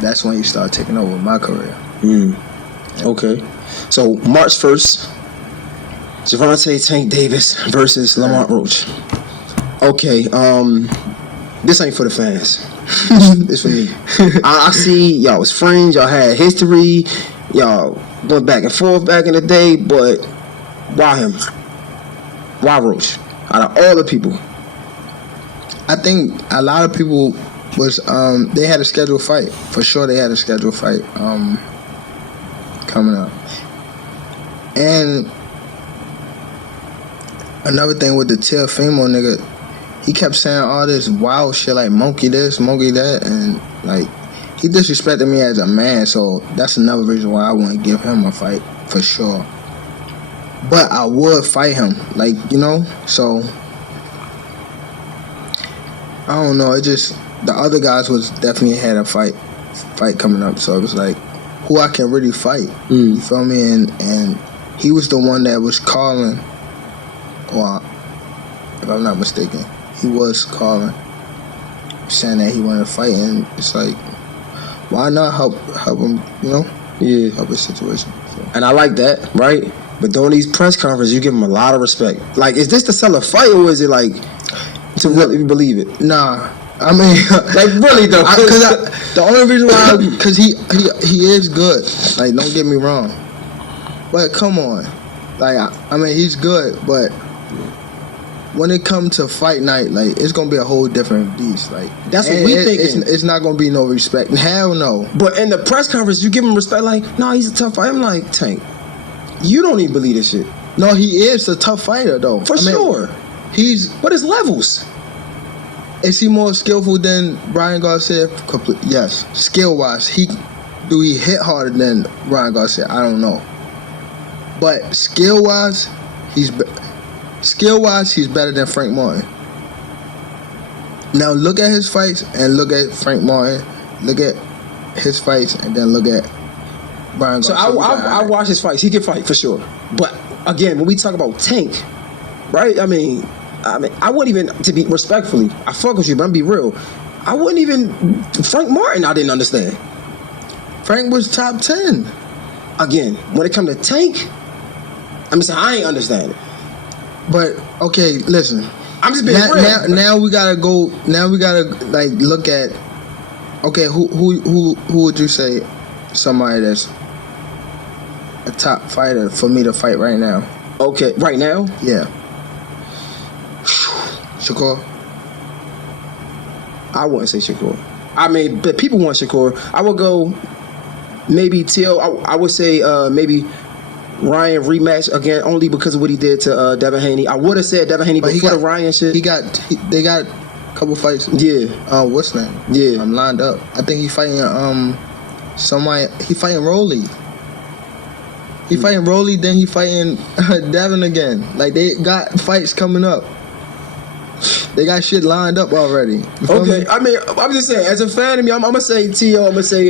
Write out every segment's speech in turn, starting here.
that's when he started taking over my career. Okay. So March 1st, Gervonta Tank Davis versus Lamont Roach. Okay, this ain't for the fans. It's for me. I see y'all was friends, y'all had history, y'all went back and forth back in the day, but why him? Why Roach? Out of all the people. I think a lot of people was they had a scheduled fight. For sure they had a scheduled fight coming up. And another thing with the Teofimo nigga, he kept saying all this wild shit like monkey this, monkey that, and like he disrespected me as a man, so that's another reason why I wouldn't give him a fight for sure. But I would fight him, like, you know, so I don't know, it just the other guys was definitely had a fight coming up, so it was like who I can really fight. You feel me? And he was the one that was calling, well, if I'm not mistaken, he was calling, saying that he wanted to fight, and it's like, why not help him, you know? Yeah. Help his situation. So. And I like that, right? But during these press conferences, you give him a lot of respect. Like, is this to sell a fight, or is it like to really believe it? Nah. I mean, like really though, the only reason why, because he is good. Like, don't get me wrong, but come on, like I mean, he's good, but when it comes to fight night, like it's gonna be a whole different beast. Like that's what we thinking. It's not gonna be no respect. Hell no. But in the press conference, you give him respect. Like, no, he's a tough fighter. I'm like, Tank, you don't even believe this shit. No, he is a tough fighter though. For sure. But his levels. Is he more skillful than Ryan Garcia? Yes. Skill-wise, he hit harder than Ryan Garcia? I don't know. But skill-wise, he's better than Frank Martin. Now look at his fights and look at Frank Martin. Look at his fights and then look at Ryan Garcia. So I watch his fights. He can fight for sure. But again, when we talk about Tank, right? I mean, I wouldn't even, to be respectfully, I fuck with you, but I'm be real. I wouldn't even, Frank Martin, I didn't understand. Frank was top 10. Again, when it comes to Tank, I'm saying I ain't understand it. But okay, listen. I'm just being real. Now we gotta go. Now we gotta like look at. Okay, who would you say somebody that's a top fighter for me to fight right now? Okay, right now? Yeah. Shakur? I wouldn't say Shakur. I mean, but people want Shakur. I would go maybe I would say maybe Ryan rematch again, only because of what he did to Devin Haney. I would have said Devin Haney before the Ryan shit. They got a couple fights. Yeah. What's that? Yeah. I'm lined up. I think he fighting somebody. He fighting Rolly. He fighting Rolly, then he fighting Devin again. Like, they got fights coming up. They got shit lined up already. Okay, I mean, I'm just saying, as a fan of me, I'm gonna say T.O., I'm gonna say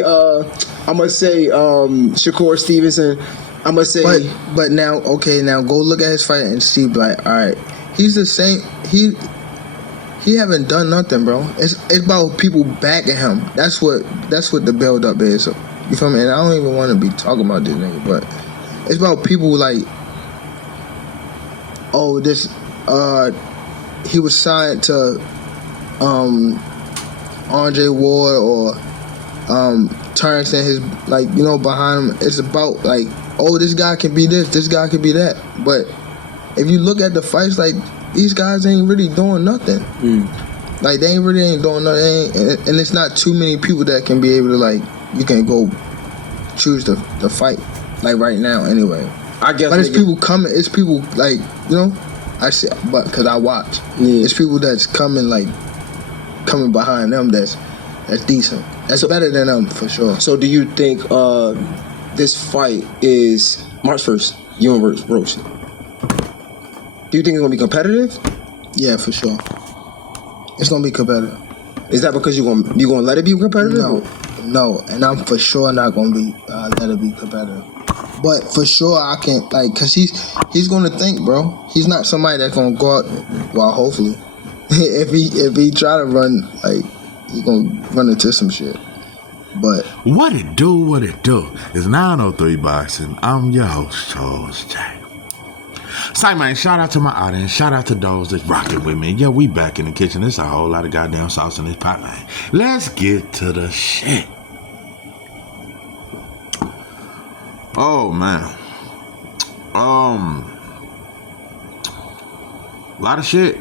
Shakur Stevenson, I'm gonna say. But now, okay, now go look at his fight and see, like, all right, he's the same. He haven't done nothing, bro. It's about people backing him. That's what the build up is. So, you feel me? And I don't even want to be talking about this nigga, but it's about people like, oh, this he was signed to Andre Ward or Terrence and his, like, you know, behind him. It's about like, oh, this guy can be this guy can be that. But if you look at the fights, like, these guys ain't really doing nothing. Like, they ain't doing nothing. And it's not too many people that can be able to, like, you can go choose the fight, like, right now anyway. I guess. But it's people coming. It's people, like, you know, I see, but because I watch, it's people that's coming behind them that's decent. That's better than them for sure. So do you think this fight is March 1st? You and Roach. Do you think it's gonna be competitive? Yeah, for sure. It's gonna be competitive. Is that because you gonna let it be competitive? No, and I'm for sure not gonna be let it be competitive. But for sure I can, like, cause he's gonna think, bro. He's not somebody that's gonna go out. Well, hopefully, if he try to run, like, he gonna run into some shit. But what it do? It's 903 Boxing. I'm your host, Charles J. Say, man, shout out to my audience. Shout out to those that's rocking with me. Yeah, we back in the kitchen. There's a whole lot of goddamn sauce in this pot, man. Let's get to the shit. Oh, man. A lot of shit.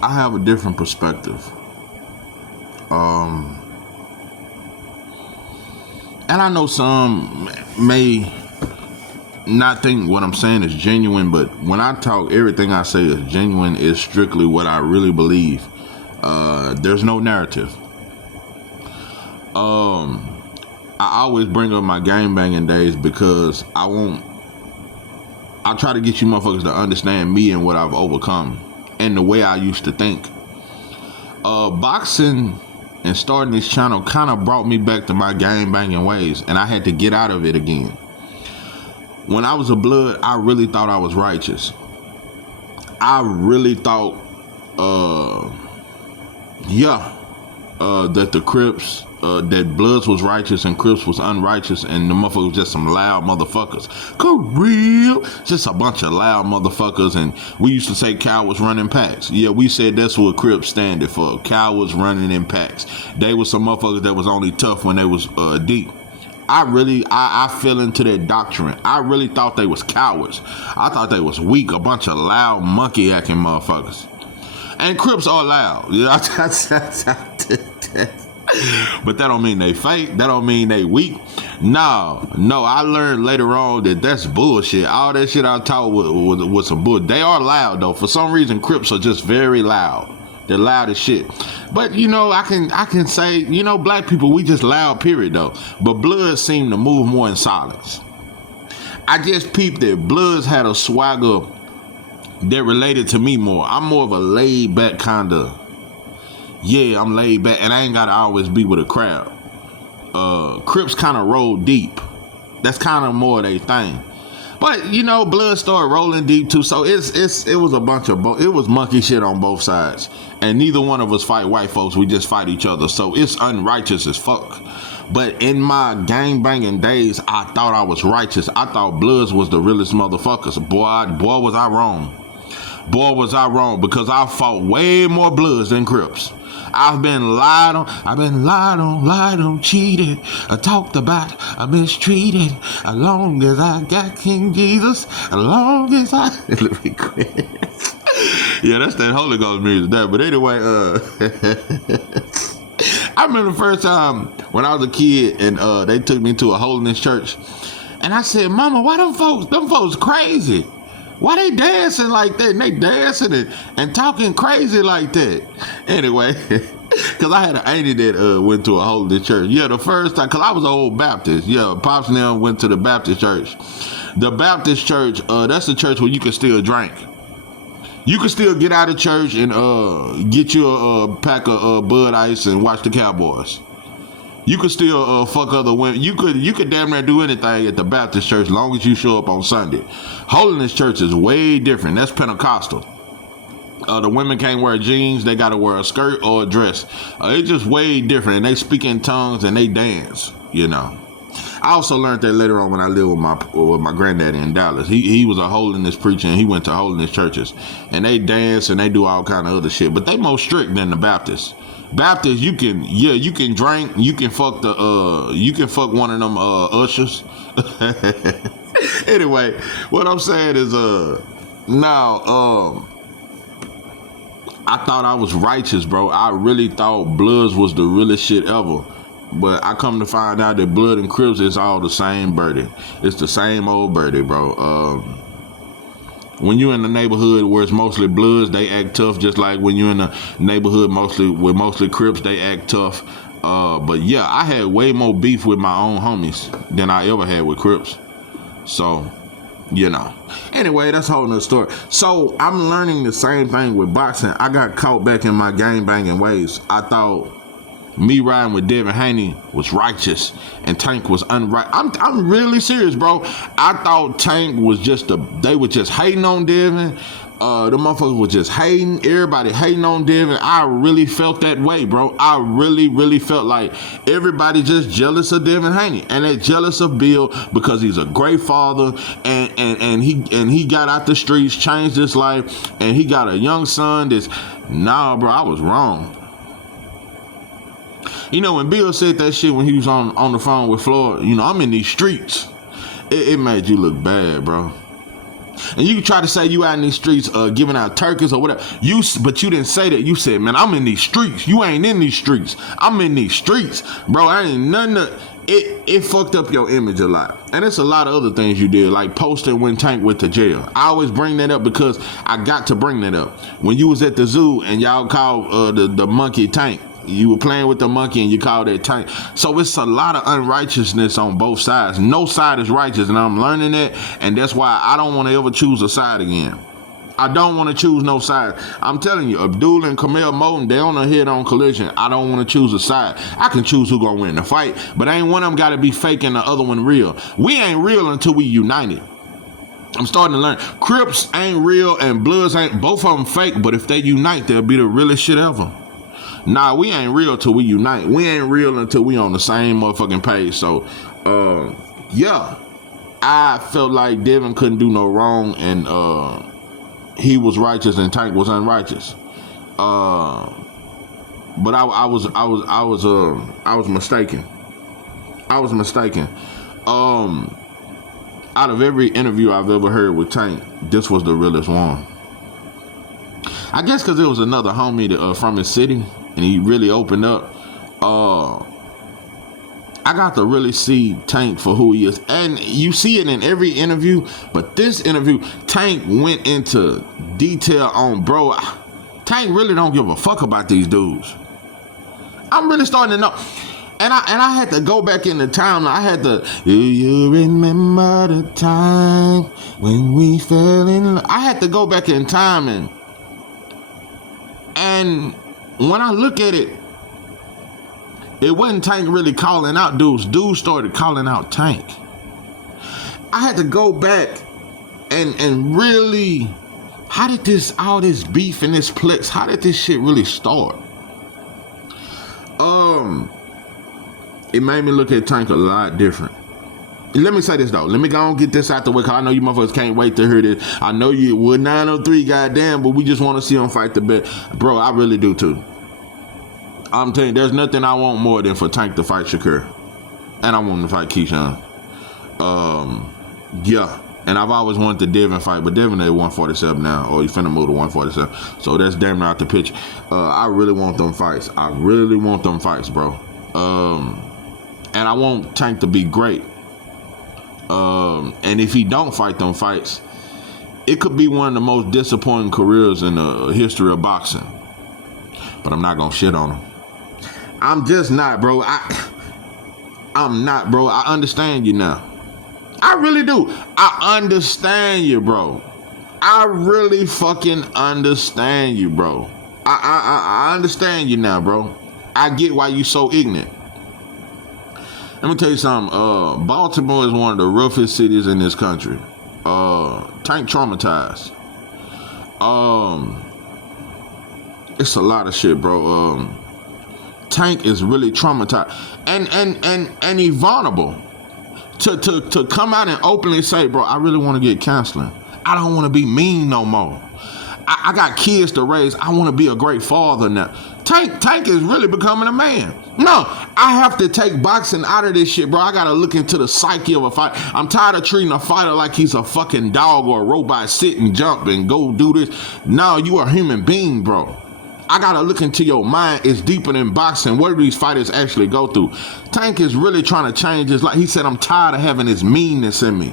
I have a different perspective. And I know some may not think what I'm saying is genuine, but when I talk, everything I say is genuine, is strictly what I really believe. There's no narrative. I always bring up my game banging days because I try to get you motherfuckers to understand me and what I've overcome and the way I used to think. Boxing and starting this channel kind of brought me back to my game banging ways, and I had to get out of it again. When I was a blood, I really thought I was righteous. I really thought, that the Crips, that Bloods was righteous and Crips was unrighteous, and the motherfuckers was just some loud motherfuckers. Real, just a bunch of loud motherfuckers. And we used to say cowards running packs. Yeah, we said that's what Crips standed for. Cowards running in packs. They was some motherfuckers that was only tough when they was deep. I fell into that doctrine. I really thought they was cowards. I thought they was weak, a bunch of loud monkey acting motherfuckers. And Crips are loud. But that don't mean they fake. That don't mean they weak. No, I learned later on that that's bullshit. All that shit I taught was some bullshit. They are loud though. For some reason, Crips are just very loud. They're loud as shit. But I can say, black people, we just loud, period though. But Bloods seem to move more in silence. I just peeped that Bloods had a swagger that related to me more. I'm more of a laid back kind of. Yeah, I'm laid back, and I ain't gotta always be with a crowd. Crips kind of roll deep. That's kind of more they thing. But Blood started rolling deep too. So it was a bunch of it was monkey shit on both sides, and neither one of us fight white folks. We just fight each other. So it's unrighteous as fuck. But in my gang banging days, I thought I was righteous. I thought Bloods was the realest motherfuckers. Boy, was I wrong. Boy, was I wrong, because I fought way more Bloods than Crips. I've been lied on, cheated, talked about, mistreated. As long as I got King Jesus, as long as I... Let me quit. Yeah, that's that Holy Ghost music there. But anyway, I remember the first time when I was a kid and they took me to a holiness church. And I said, Mama, why them folks crazy? Why they dancing like that? And they dancing and talking crazy like that. Anyway, because I had an auntie that went to a holy church. Yeah, the first time, because I was an old Baptist. Yeah, Pops and them went to the Baptist church. The Baptist church, that's the church where you can still drink. You can still get out of church and get you a pack of Bud Ice and watch the Cowboys. You could still fuck other women. You could damn near do anything at the Baptist church as long as you show up on Sunday. Holiness church is way different. That's Pentecostal. The women can't wear jeans. They got to wear a skirt or a dress. It's just way different. And they speak in tongues and they dance, I also learned that later on when I lived with my granddaddy in Dallas. He was a holiness preacher and he went to holiness churches. And they dance and they do all kind of other shit. But they more strict than the Baptists. Baptist, you can drink, you can fuck one of them ushers. Anyway, what I'm saying is now I thought I was righteous, bro. I really thought Bloods was the realest shit ever. But I come to find out that Blood and Crips is all the same birdie. It's the same old birdie, bro. When you're in the neighborhood where it's mostly Bloods, they act tough, just like when you're in the neighborhood mostly Crips, they act tough. But yeah, I had way more beef with my own homies than I ever had with Crips. So, Anyway, that's a whole nother story. So, I'm learning the same thing with boxing. I got caught back in my gang banging ways. I thought me riding with Devin Haney was righteous and Tank was unrighteous. I'm really serious, bro. I thought Tank was they were just hating on Devin. The motherfuckers were just hating. Everybody hating on Devin. I really felt that way, bro. I really, really felt like everybody just jealous of Devin Haney, and they're jealous of Bill because he's a great father, and he got out the streets, changed his life, and he got a young son. Nah, bro, I was wrong. You know, when Bill said that shit when he was on the phone with Floyd, you know, I'm in these streets. It made you look bad, bro. And you can try to say you out in these streets giving out turkeys or whatever. But you didn't say that. You said, man, I'm in these streets. You ain't in these streets. I'm in these streets. Bro, I ain't nothing. It fucked up your image a lot. And it's a lot of other things you did, like posting when Tank went to jail. I always bring that up because I got to bring that up. When you was at the zoo and y'all called the monkey Tank. You were playing with the monkey and you called it Tank. So it's a lot of unrighteousness on both sides. No side is righteous, and I'm learning that, and that's why I don't want to ever choose a side again. I don't want to choose no side. I'm telling you, Abdul and Camille Moten, they on a head-on collision. I don't want to choose a side. I can choose who gonna win the fight, but ain't one of them got to be fake and the other one real. We ain't real until we united. I'm starting to learn. Crips ain't real and Bloods ain't. Both of them fake, but if they unite, they'll be the realest shit ever. Nah, we ain't real till we unite. We ain't real until we on the same motherfucking page. So, yeah, I felt like Devin couldn't do no wrong, and he was righteous and Tank was unrighteous. But I was mistaken. I was mistaken. Out of every interview I've ever heard with Tank, this was the realest one. I guess because it was another homie that, from his city, and he really opened up. I got to really see Tank for who he is. And you see it in every interview, but this interview, Tank went into detail on, bro, Tank really don't give a fuck about these dudes. I'm really starting to know. And I had to go back in the time. I had to, do you remember the time when we fell in love? I had to go back in time, and when I look at it, it wasn't Tank really calling out dudes. Dudes started calling out Tank. I had to go back and really, how did all this beef and this plex, how did this shit really start? It made me look at Tank a lot different. Let me say this though. Let me go and get this out the way, because I know you motherfuckers can't wait to hear this. I know you would 903, goddamn, but we just want to see him fight the best. Bro, I really do too. I'm telling you, there's nothing I want more than for Tank to fight Shakur. And I want him to fight Keyshawn. Yeah. And I've always wanted the Devin fight, but Devin at 147 now, or he finna move to 147. So that's damn near out the picture. I really want them fights. I really want them fights, bro. And I want Tank to be great. And if he don't fight them fights, it could be one of the most disappointing careers in the history of boxing. But I'm not gonna shit on him. I'm just not, bro. I'm not, bro. I understand you now. I really do. I understand you, bro. I really fucking understand you, bro. I understand you now, bro. I get why you so ignorant. Let me tell you something. Baltimore is one of the roughest cities in this country. Tank traumatized. It's a lot of shit, bro. Tank is really traumatized, and he vulnerable to come out and openly say, bro, I really want to get counseling. I don't want to be mean no more. I got kids to raise. I want to be a great father now. Tank is really becoming a man. No, I have to take boxing out of this shit, bro. I gotta look into the psyche of a fight. I'm tired of treating a fighter like he's a fucking dog or a robot. Sit and jump and go do this. No, you are a human being, bro. I gotta look into your mind. It's deeper than boxing. What do these fighters actually go through? Tank is really trying to change his life. He said, I'm tired of having this meanness in me.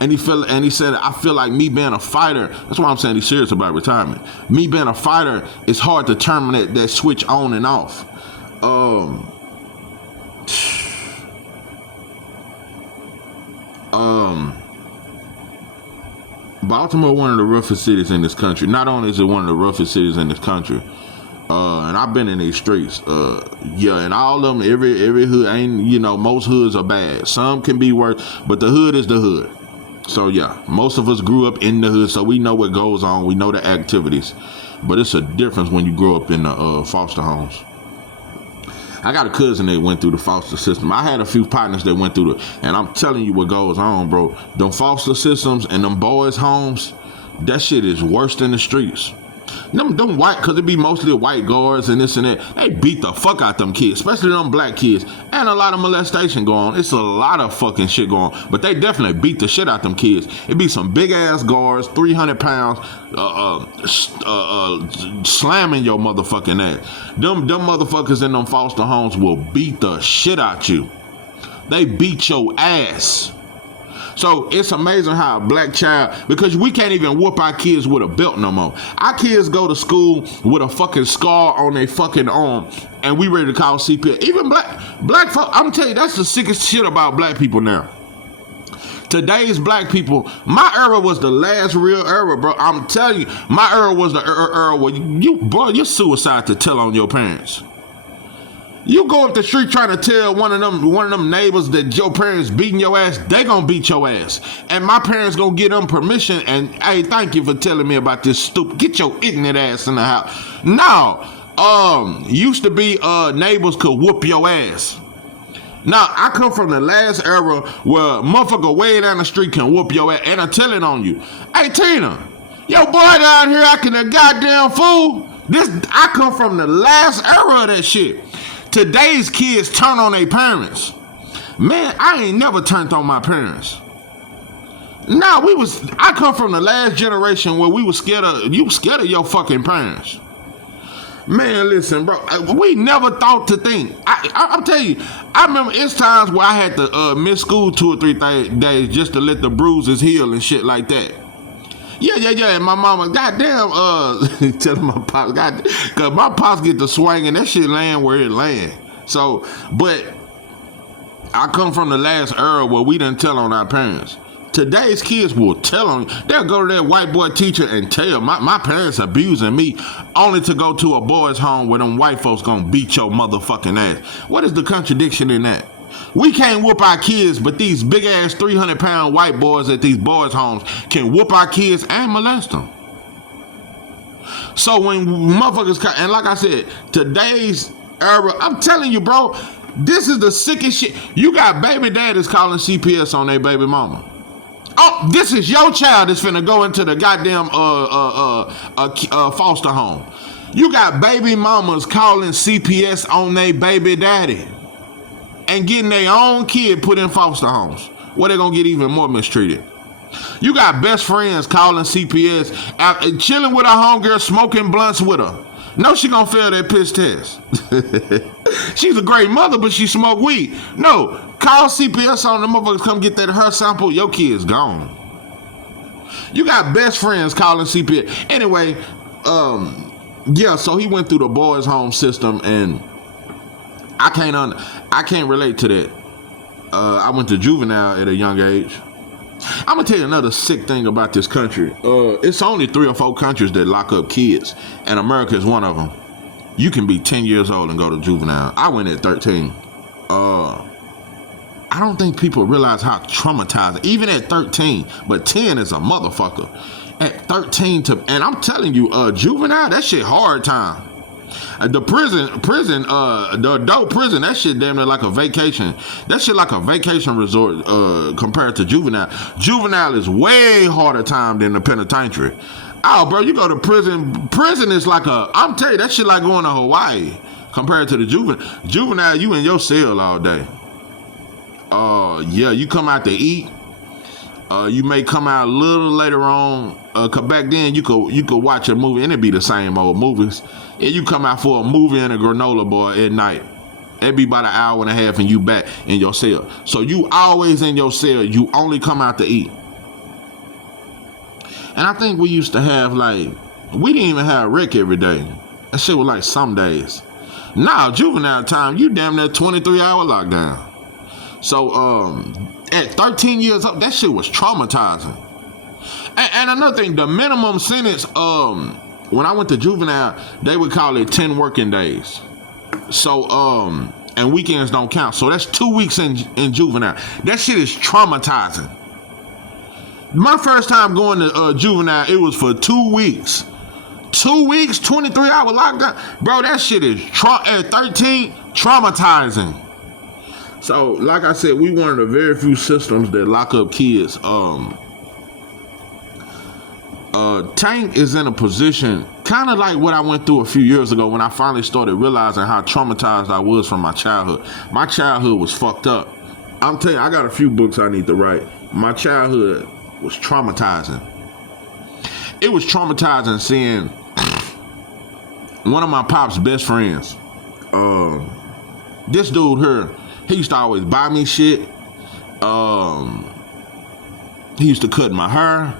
And he said, I feel like me being a fighter, that's why I'm saying he's serious about retirement. Me being a fighter, it's hard to turn that switch on and off. Baltimore, one of the roughest cities in this country. Not only is it one of the roughest cities in this country, And I've been in these streets. Yeah, and all of them, every hood ain't, most hoods are bad. Some can be worse, but the hood is the hood. So yeah, most of us grew up in the hood, so we know what goes on. We know the activities, but it's a difference when you grow up in the foster homes. I got a cousin that went through the foster system. I had a few partners that went through and I'm telling you what goes on, bro. Them foster systems and them boys' homes, that shit is worse than the streets. Them white, cause it be mostly white guards and this and that. They beat the fuck out them kids, especially them black kids, and a lot of molestation going on. It's a lot of fucking shit going on, but they definitely beat the shit out them kids. It be some big ass guards, 300 pounds, slamming your motherfucking ass. Them motherfuckers in them foster homes will beat the shit out you. They beat your ass. So it's amazing how a black child, because we can't even whoop our kids with a belt no more. Our kids go to school with a fucking scar on their fucking arm, and we ready to call CPS. Even black folk, I'm telling you, that's the sickest shit about black people now. Today's black people, my era was the last real era, bro. I'm telling you, my era was the era where you're suicide to tell on your parents. You go up the street trying to tell one of them neighbors that your parents beating your ass, they gonna beat your ass. And my parents gonna give them permission and, hey, thank you for telling me about this stupid, get your ignorant ass in the house. Now, used to be neighbors could whoop your ass. Now, I come from the last era where motherfucker way down the street can whoop your ass and I tell it on you. Hey, Tina, your boy down here acting a goddamn fool. I come from the last era of that shit. Today's kids turn on their parents. Man, I ain't never turned on my parents. Nah, I come from the last generation where you scared of your fucking parents. Man, listen, bro, we never thought to think. I'm telling you, I remember it's times where I had to miss school 2 or 3 days just to let the bruises heal and shit like that. Yeah. And my mama, goddamn, telling my pops, cause my pops get the swing and that shit land where it land. So, but I come from the last era where we didn't tell on our parents. Today's kids will tell on, they'll go to their white boy teacher and tell, my parents abusing me, only to go to a boys' home where them white folks gonna beat your motherfucking ass. What is the contradiction in that? We can't whoop our kids, but these big ass 300-pound white boys at these boys' homes can whoop our kids and molest them. So when motherfuckers come, and like I said, today's era, I'm telling you, bro, this is the sickest shit. You got baby daddies calling CPS on their baby mama. Oh, this is your child that's finna go into the goddamn foster home. You got baby mamas calling CPS on their baby daddy and getting their own kid put in foster homes where they're gonna get even more mistreated. You got best friends calling CPS, chilling with her homegirl, smoking blunts with her. No, she gonna fail that piss test. She's a great mother, but she smoke weed. No, call CPS on the motherfuckers, come get that her sample, your kid's gone. You got best friends calling CPS. Anyway, yeah, so he went through the boys' home system and I can't relate to that. I went to juvenile at a young age. I'm gonna tell you another sick thing about this country. It's only 3 or 4 countries that lock up kids, and America is one of them. You can be 10 years old and go to juvenile. I went at 13. I don't think people realize how traumatizing, even at 13, but 10 is a motherfucker. At 13 and I'm telling you, juvenile, that shit hard time. The the adult prison, that shit damn near like a vacation. That shit like a vacation resort compared to juvenile. Juvenile is way harder time than the penitentiary. Oh, bro, you go to prison. Prison is like I'm telling you, that shit like going to Hawaii compared to the juvenile. Juvenile, you in your cell all day. Yeah, you come out to eat. You may come out a little later on. Cause back then you could watch a movie and it'd be the same old movies. And you come out for a movie and a granola bar at night. It'd be about an hour and a half and you back in your cell. So you always in your cell. You only come out to eat. And I think we used to have we didn't even have rec every day. That shit was like some days. Now juvenile time, you damn near 23-hour lockdown. So at 13 years old, that shit was traumatizing. And another thing, the minimum sentence when I went to juvenile, they would call it 10 working days. So, and weekends don't count. So that's 2 weeks in juvenile. That shit is traumatizing. My first time going to juvenile, it was for 2 weeks. 2 weeks, 23-hour lockdown. Bro, that shit is at 13, traumatizing. So, like I said, we one of the very few systems that lock up kids. Tank is in a position kind of like what I went through a few years ago when I finally started realizing how traumatized I was from my childhood. My childhood was fucked up. I'm telling you, I got a few books I need to write. My childhood was traumatizing. It was traumatizing seeing one of my pop's best friends. This dude here, he used to always buy me shit. He used to cut my hair.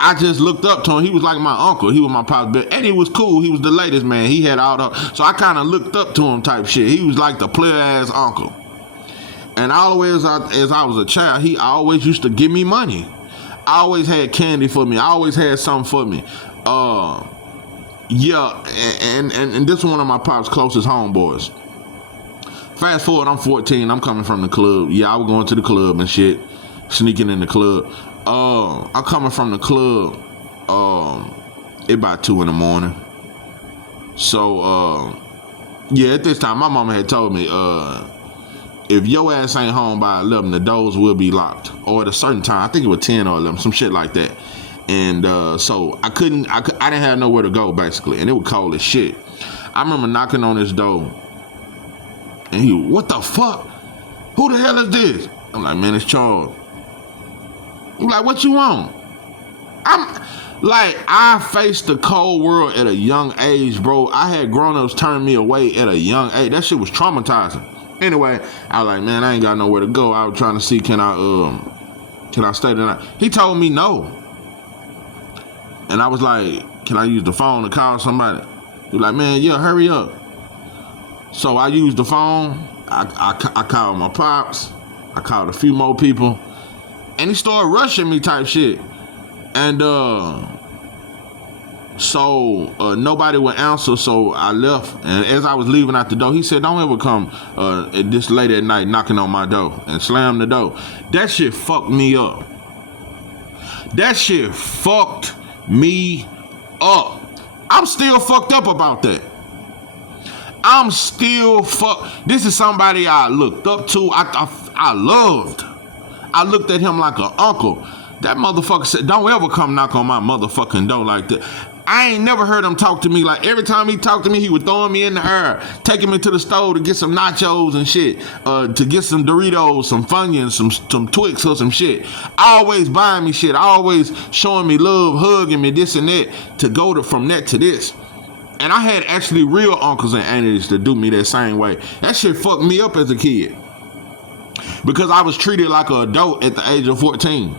I just looked up to him. He was like my uncle. He was my pop's best, and he was cool. He was the latest man. He had all the, so I kind of looked up to him type shit. He was like the player ass uncle. And always as I was a child, he always used to give me money. I always had candy for me. I always had something for me. Yeah, and this is one of my pop's closest homeboys. Fast forward, I'm 14. I'm coming from the club. Yeah, I was going to the club and shit, sneaking in the club. I'm coming from the club. It about 2 a.m. So, yeah, at this time, my mama had told me, if your ass ain't home by 11, the doors will be locked. Or at a certain time, I think it was 10 or 11, some shit like that. And so I didn't have nowhere to go, basically. And it was cold as shit. I remember knocking on his door. And he, what the fuck? Who the hell is this? I'm like, man, it's Charles. He's like, what you want? I'm like, I faced the cold world at a young age, bro. I had grown-ups turn me away at a young age. That shit was traumatizing. Anyway, I was like, man, I ain't got nowhere to go. I was trying to see, can I stay the night? He told me no. And I was like, can I use the phone to call somebody? He was like, man, yeah, hurry up. So I used the phone. I called my pops. I called a few more people. And he started rushing me type shit. And so nobody would answer, so I left. And as I was leaving out the door, he said, don't ever come this late at night knocking on my door, and slam the door. That shit fucked me up. That shit fucked me up. I'm still fucked up about that. I'm still This is somebody I looked up to. I loved. I looked at him like an uncle. That motherfucker said, don't ever come knock on my motherfucking door like that. I ain't never heard him talk to me. Like, every time he talked to me, he was throwing me in the air, taking me to the store to get some nachos and shit, to get some Doritos, some Funyuns, some Twix or some shit. Always buying me shit. Always showing me love, hugging me, this and that, to go from that to this. And I had actually real uncles and aunties to do me that same way. That shit fucked me up as a kid. Because I was treated like an adult at the age of 14.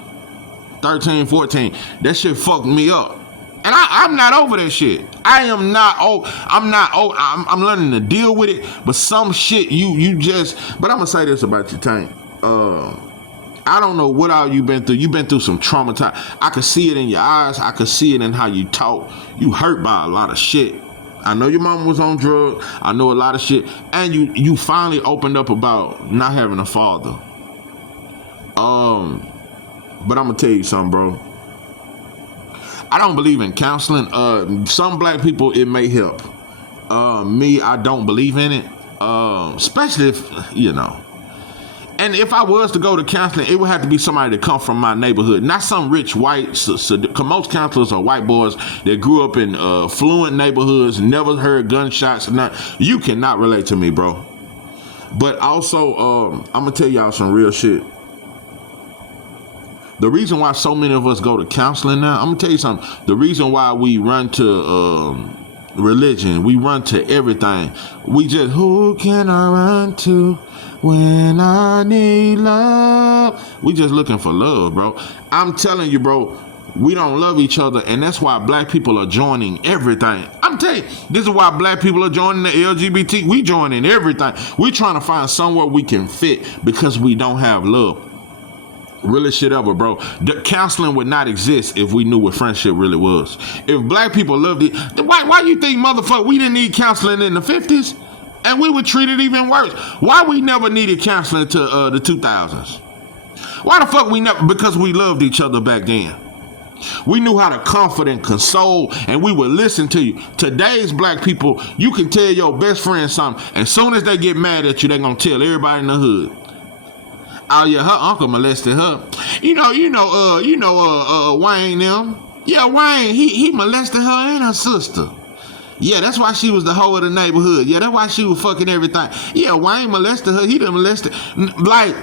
13, 14. That shit fucked me up. And I'm not over that shit. I am not old. I'm not old. I'm learning to deal with it. But some shit you just. But I'm gonna say this about you, Tank. I don't know what all you've been through. You've been through some trauma. I could see it in your eyes. I could see it in how you talk. You hurt by a lot of shit. I know your mama was on drugs. I know a lot of shit. And you finally opened up about not having a father. But I'm gonna tell you something, bro. I don't believe in counseling. Some black people, it may help. Me, I don't believe in it. Especially if, you know. And if I was to go to counseling, it would have to be somebody that come from my neighborhood, not some rich white. Cause most counselors are white boys that grew up in affluent neighborhoods, never heard gunshots. You cannot relate to me, bro. But also, I'm gonna tell y'all some real shit. The reason why so many of us go to counseling now, I'm gonna tell you something. The reason why we run to religion, we run to everything. We just, who can I run to when I need love? We just looking for love, bro. I'm telling you, bro, we don't love each other, and that's why black people are joining everything. I'm telling you, this is why black people are joining the LGBT. We joining everything. We trying to find somewhere we can fit because we don't have love. Realest shit ever, bro. The counseling would not exist if we knew what friendship really was. If black people loved it, why you think, motherfucker, we didn't need counseling in the 50s? And we were treated even worse. Why we never needed counseling to the 2000s? Why the fuck we never? Because we loved each other back then. We knew how to comfort and console, and we would listen to you. Today's black people, you can tell your best friend something, and as soon as they get mad at you, they gonna tell everybody in the hood. Oh yeah, her uncle molested her. Wayne them. Yeah, Wayne, he molested her and her sister. Yeah, that's why she was the hoe of the neighborhood. Yeah, that's why she was fucking everything. Yeah, Wayne molested her. He didn't molest her. Like,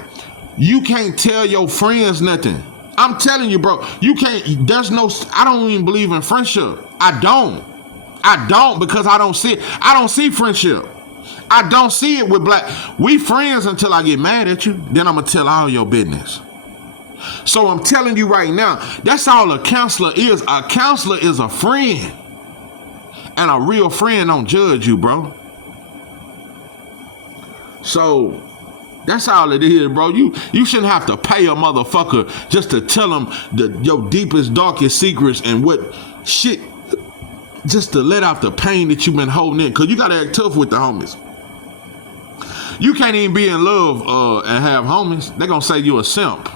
you can't tell your friends nothing. I'm telling you, bro. You can't. I don't even believe in friendship. I don't because I don't see it. I don't see friendship. I don't see it with black. We friends until I get mad at you. Then I'm going to tell all your business. So I'm telling you right now, that's all a counselor is. A counselor is a friend. And a real friend don't judge you, bro. So that's all it is, bro. You shouldn't have to pay a motherfucker just to tell them your deepest, darkest secrets and what shit, just to let out the pain that you've been holding in. Because you got to act tough with the homies. You can't even be in love and have homies. They're going to say you a simp.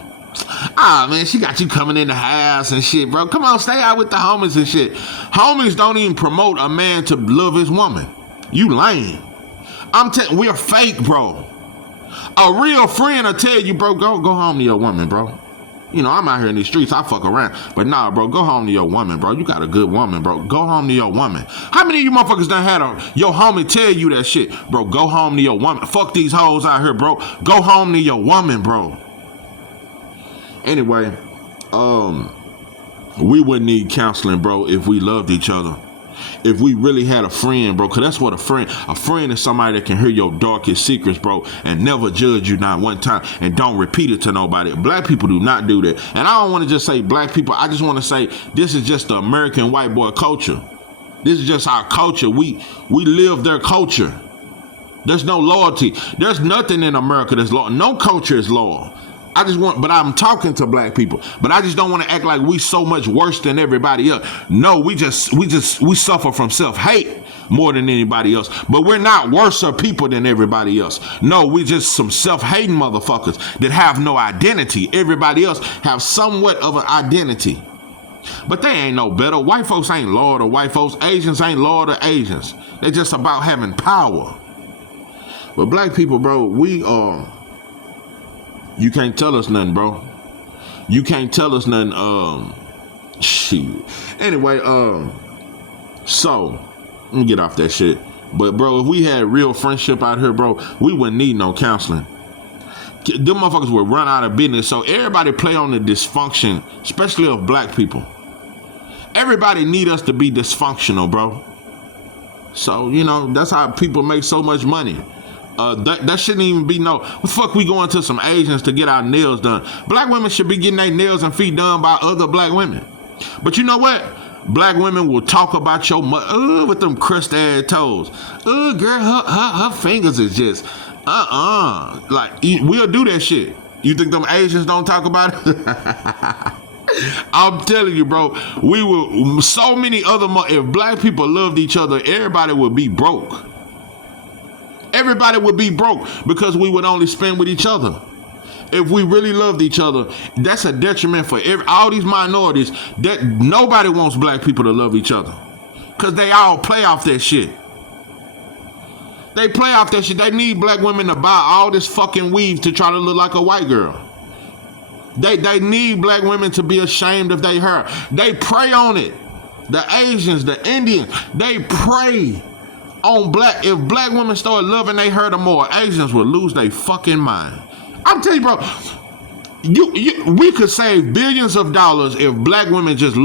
Ah, man, she got you coming in the house and shit, bro. Come on, stay out with the homies and shit. Homies don't even promote a man to love his woman. You lame. We're fake, bro. A real friend will tell you, bro, go home to your woman, bro. You know, I'm out here in these streets, I fuck around. But nah, bro, go home to your woman, bro. You got a good woman, bro. Go home to your woman. How many of you motherfuckers done had your homie tell you that shit? Bro, go home to your woman. Fuck these hoes out here, bro. Go home to your woman, bro. Anyway, we wouldn't need counseling, bro, if we loved each other. If we really had a friend, bro, because that's what a friend is somebody that can hear your darkest secrets, bro, and never judge you not one time and don't repeat it to nobody. Black people do not do that. And I don't want to just say black people. I just want to say this is just the American white boy culture. This is just our culture. We live their culture. There's no loyalty. There's nothing in America that's loyal. No culture is loyal. But I'm talking to black people, but I just don't want to act like we so much worse than everybody else. No, we suffer from self-hate more than anybody else, but we're not worse people than everybody else. No, we just some self-hating motherfuckers that have no identity. Everybody else have somewhat of an identity, but they ain't no better. White folks ain't loyal to white folks. Asians ain't loyal to Asians. They're just about having power. But black people, bro, we are. You can't tell us nothing, bro. You can't tell us nothing. Shit. Anyway, so let me get off that shit. But bro, if we had real friendship out here, bro, we wouldn't need no counseling. Them motherfuckers would run out of business. So everybody play on the dysfunction, especially of black people. Everybody need us to be dysfunctional, bro. So, you know, that's how people make so much money. That shouldn't even be what the fuck we going to some Asians to get our nails done. Black women should be getting their nails and feet done by other black women. But you know what? Black women will talk about your with them crust ass toes. Girl, her fingers is just like we'll do that shit. You think them Asians don't talk about it? I'm telling you, bro, we will so many other if black people loved each other, everybody would be broke. Everybody would be broke because we would only spend with each other. If we really loved each other, that's a detriment for all these minorities. That nobody wants black people to love each other because they all play off that shit. They play off that shit. They need black women to buy all this fucking weave to try to look like a white girl. They need black women to be ashamed of their hair. They prey on it. The Asians, the Indians, they prey on black. If black women start loving they hair, the more Asians will lose their fucking mind. I'm telling you, bro, we could save billions of dollars if black women just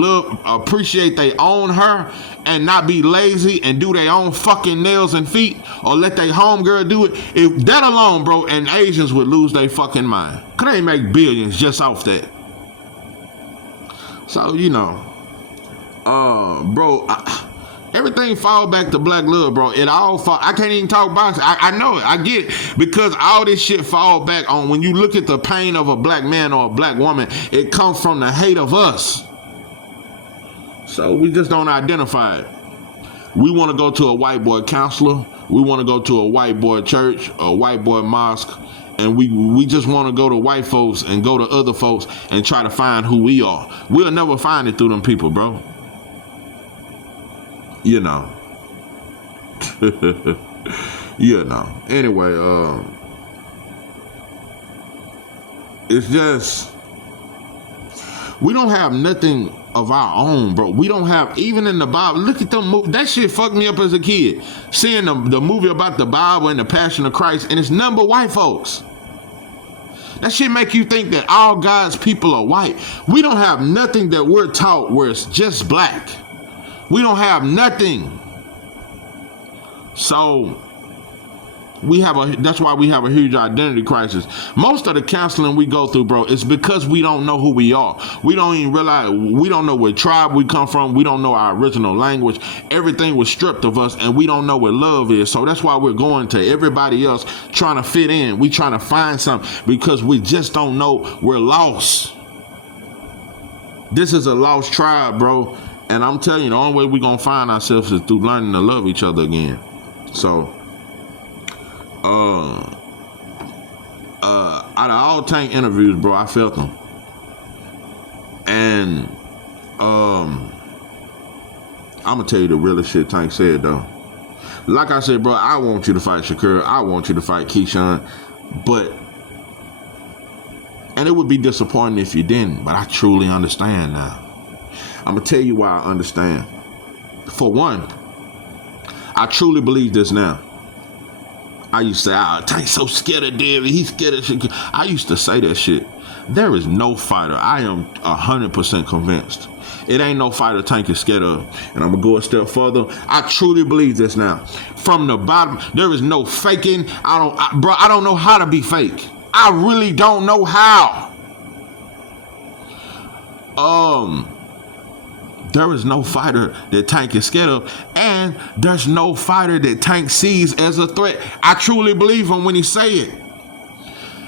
appreciate their own hair and not be lazy and do their own fucking nails and feet or let their homegirl do it. If that alone, bro, and Asians would lose their fucking mind. Cause they make billions just off that. So, you know, bro, Everything fall back to black love, bro. It all fall. I can't even talk boxing. I know it. I get it. Because all this shit fall back on when you look at the pain of a black man or a black woman, it comes from the hate of us. So we just don't identify it. We want to go to a white boy counselor. We want to go to a white boy church, a white boy mosque. And we just want to go to white folks and go to other folks and try to find who we are. We'll never find it through them people, bro. You know. You know. Anyway, it's just, we don't have nothing of our own, bro. We don't have, even in the Bible, look at them movies. That shit fucked me up as a kid. Seeing the movie about the Bible and the Passion of Christ, and it's none but white folks. That shit make you think that all God's people are white. We don't have nothing that we're taught where it's just black. We don't have nothing. So that's why we have a huge identity crisis. Most of the counseling we go through, bro, is because we don't know who we are. We don't even realize, we don't know what tribe we come from. We don't know our original language. Everything was stripped of us, and we don't know what love is. So that's why we're going to everybody else trying to fit in. We trying to find something because we just don't know. We're lost. This is a lost tribe, bro. And I'm telling you, the only way we're going to find ourselves is through learning to love each other again. So, out of all Tank interviews, bro, I felt them. And, I'm going to tell you the realest shit Tank said, though. Like I said, bro, I want you to fight Shakur. I want you to fight Keyshawn. And it would be disappointing if you didn't, but I truly understand now. I'm going to tell you why I understand. For one, I truly believe this now. I used to say, Tank's so scared of David. He's scared of Shakur. I used to say that shit. There is no fighter. I am 100% convinced. It ain't no fighter Tank is scared of. And I'm going to go a step further. I truly believe this now. From the bottom, there is no faking. I don't know how to be fake. I really don't know how. There is no fighter that Tank is scared of, and there's no fighter that Tank sees as a threat. I truly believe him when he say it.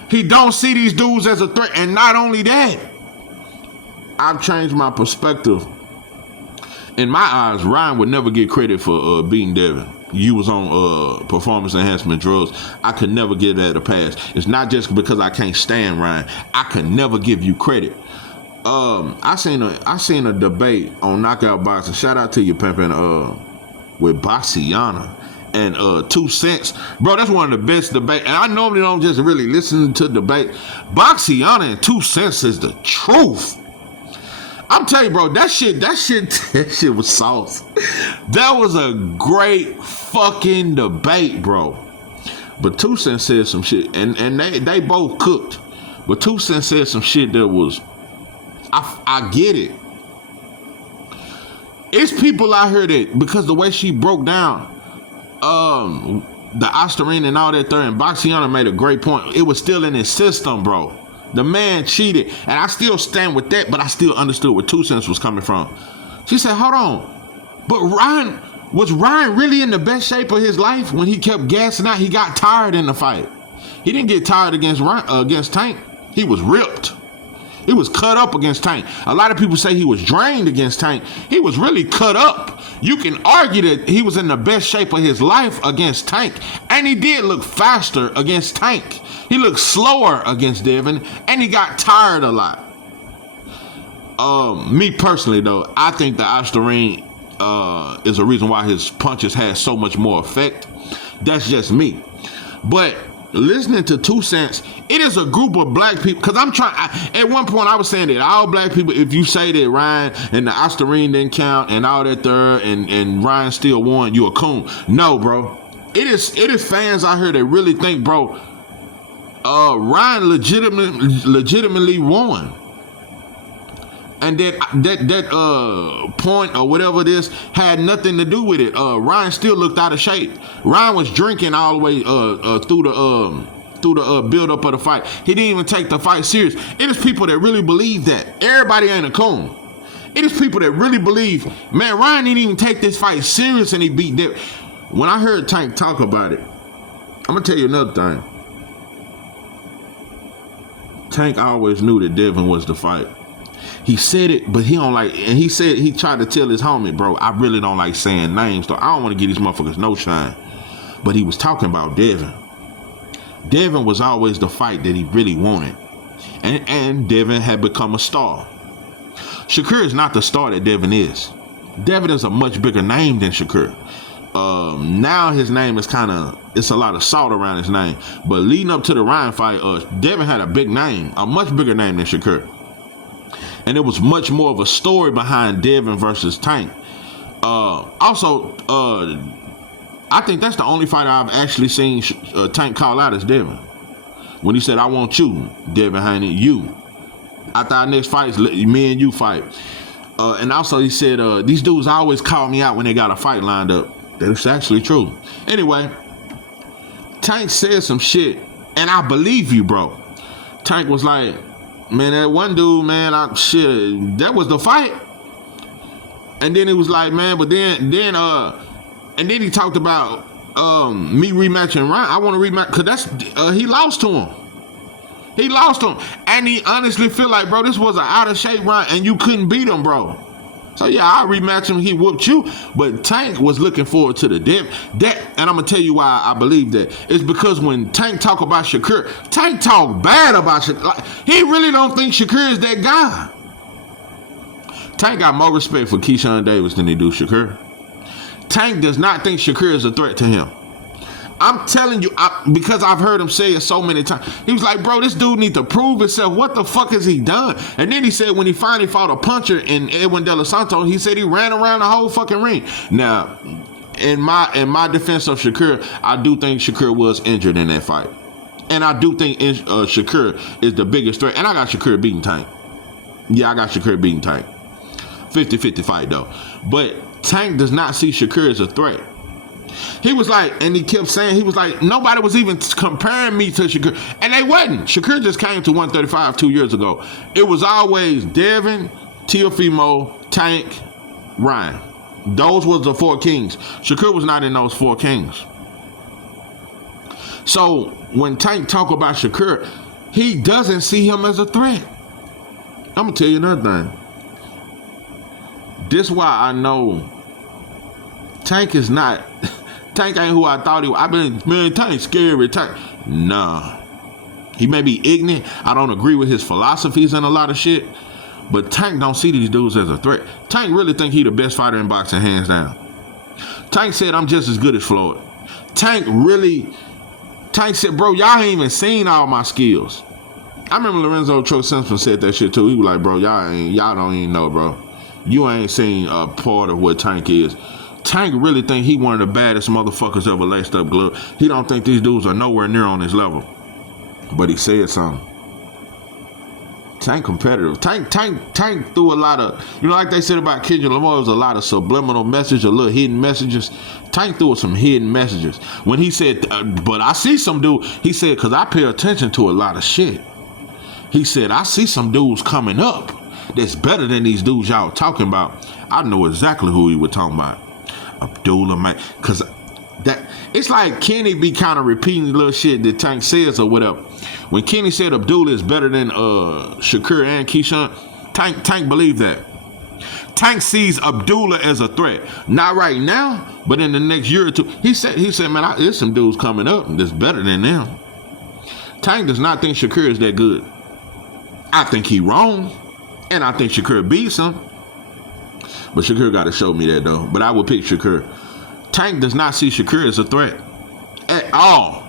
He don't see these dudes as a threat, and not only that, I've changed my perspective. In my eyes, Ryan would never get credit for beating Devin. You was on performance enhancement drugs. I could never give that a pass. It's not just because I can't stand Ryan. I could never give you credit. I seen a debate on Knockout Boxing. Shout out to you, pimpin', with Boxiana and 2 Cents. Bro, that's one of the best debates. And I normally don't just really listen to debate. Boxiana and 2 Cents is the truth. I'm telling you, bro, that shit was sauce. That was a great fucking debate, bro. But 2 Cents said some shit, and they both cooked. But 2 Cents said some shit that was, I get it. It's people out here that, because the way she broke down the Osterine and all that there, and Boxiana made a great point. It was still in his system, bro. The man cheated, and I still stand with that, but I still understood where 2 Cents was coming from. She said, hold on, but was Ryan really in the best shape of his life when he kept gassing out? He got tired in the fight. He didn't get tired against Tank. He was ripped. He was cut up against Tank. A lot of people say he was drained against Tank. He was really cut up. You can argue that he was in the best shape of his life against Tank. And he did look faster against Tank. He looked slower against Devin. And he got tired a lot. Me personally, though, I think the Osterine is a reason why his punches had so much more effect. That's just me. But listening to 2 Cents, it is a group of black people, because at one point I was saying that all black people, if you say that Ryan and the Osterine didn't count and all that there, and Ryan still won, you a coon. No, bro. It is fans out here that really think, bro, Ryan legitimately won. And that point or whatever it is had nothing to do with it. Ryan still looked out of shape. Ryan was drinking all the way through the build up of the fight. He didn't even take the fight serious. It is people that really believe that. Everybody ain't a coon. It is people that really believe, man, Ryan didn't even take this fight serious and he beat Devin. When I heard Tank talk about it, I'm gonna tell you another thing. Tank always knew that Devin was the fight. He said it, but he don't like, and he said he tried to tell his homie, bro, I really don't like saying names, though. I don't want to give these motherfuckers no shine. But he was talking about Devin. Devin was always the fight that he really wanted. And Devin had become a star. Shakur is not the star that Devin is. Devin is a much bigger name than Shakur. Now his name is it's a lot of salt around his name. But leading up to the Ryan fight, Devin had a big name, a much bigger name than Shakur. And it was much more of a story behind Devin versus Tank. Also, I think that's the only fight I've actually seen Tank call out as Devin. When he said, I want you, Devin Haney, you. After our next fight, me and you fight. And also he said, these dudes always call me out when they got a fight lined up. That's actually true. Anyway, Tank said some shit, and I believe you, bro. Tank was like, man, that one dude, man, that was the fight. And then it was like, man, but then he talked about me rematching Ryan. I want to rematch because he lost to him. He lost to him, and he honestly feel like, bro, this was an out of shape Ryan, and you couldn't beat him, bro. So yeah, I rematch him. He whooped you, but Tank was looking forward to the dip. And I'm gonna tell you why I believe that. It's because when Tank talk about Shakur, Tank talk bad about Shakur. Like, he really don't think Shakur is that guy. Tank got more respect for Keyshawn Davis than he do Shakur. Tank does not think Shakur is a threat to him. I'm telling you, because I've heard him say it so many times. He was like, bro, this dude need to prove himself. What the fuck has he done? And then he said when he finally fought a puncher in Edwin De Los Santos, he said he ran around the whole fucking ring. Now, in my defense of Shakur, I do think Shakur was injured in that fight. And I do think Shakur is the biggest threat. And I got Shakur beating Tank. Yeah, I got Shakur beating Tank. 50-50 fight, though. But Tank does not see Shakur as a threat. He was like, and he kept saying, he was like, nobody was even comparing me to Shakur. And they wasn't. Shakur just came to 135 2 years ago. It was always Devin, Teofimo, Tank, Ryan. Those was the four kings. Shakur was not in those four kings. So when Tank talk about Shakur, he doesn't see him as a threat. I'm going to tell you another thing. This why I know Tank is not... Tank ain't who I thought he was. Man, Tank scary. Tank. Nah. He may be ignorant. I don't agree with his philosophies and a lot of shit. But Tank don't see these dudes as a threat. Tank really think he the best fighter in boxing, hands down. Tank said, I'm just as good as Floyd. Tank said, bro, y'all ain't even seen all my skills. I remember Lorenzo Truck Simpson said that shit too. He was like, bro, y'all don't even know, bro. You ain't seen a part of what Tank is. Tank really think he one of the baddest motherfuckers ever laced up glove. He don't think these dudes are nowhere near on his level. But he said something. Tank competitive. Tank threw a lot of, like they said about Kendrick Lamar, was a lot of subliminal messages, a little hidden messages. Tank threw some hidden messages. When he said, but I see some dude, he said, because I pay attention to a lot of shit. He said, I see some dudes coming up that's better than these dudes y'all talking about. I know exactly who he was talking about. Abdullah, man, because that it's like Kenny be kind of repeating little shit that Tank says or whatever. When Kenny said Abdullah is better than Shakur and Keyshawn, Tank believed that. Tank sees Abdullah as a threat, not right now, but in the next year or two. He said, man, there's some dudes coming up that's better than them. Tank does not think Shakur is that good. I think he wrong, and I think Shakur beats him. But Shakur got to show me that, though. But I would pick Shakur. Tank does not see Shakur as a threat at all.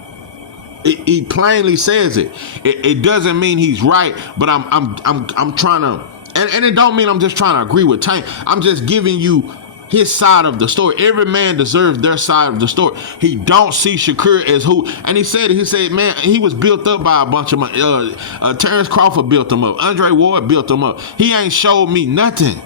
He plainly says it. It doesn't mean he's right, but I'm trying to, and it don't mean I'm just trying to agree with Tank. I'm just giving you his side of the story. Every man deserves their side of the story. He don't see Shakur as who, and he said, man, he was built up by a bunch of Terrence Crawford built him up. Andre Ward built him up. He ain't showed me nothing.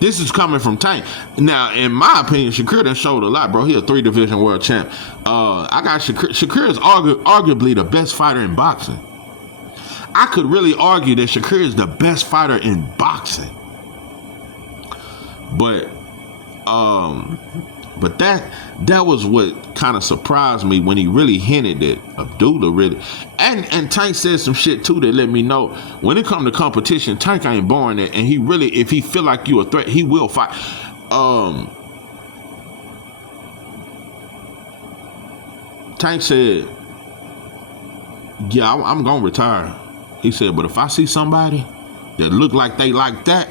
This is coming from Tank. Now, in my opinion, Shakur done showed a lot, bro. He a 3-division world champ. I got Shakur. Shakur is arguably the best fighter in boxing. I could really argue that Shakur is the best fighter in boxing. But but that was what kind of surprised me when he really hinted that Abdullah really, and Tank said some shit too that let me know when it come to competition, Tank ain't born it, and he really, if he feel like you a threat, he will fight. Tank said, yeah, I'm gonna retire. He said, but if I see somebody that look like they like that,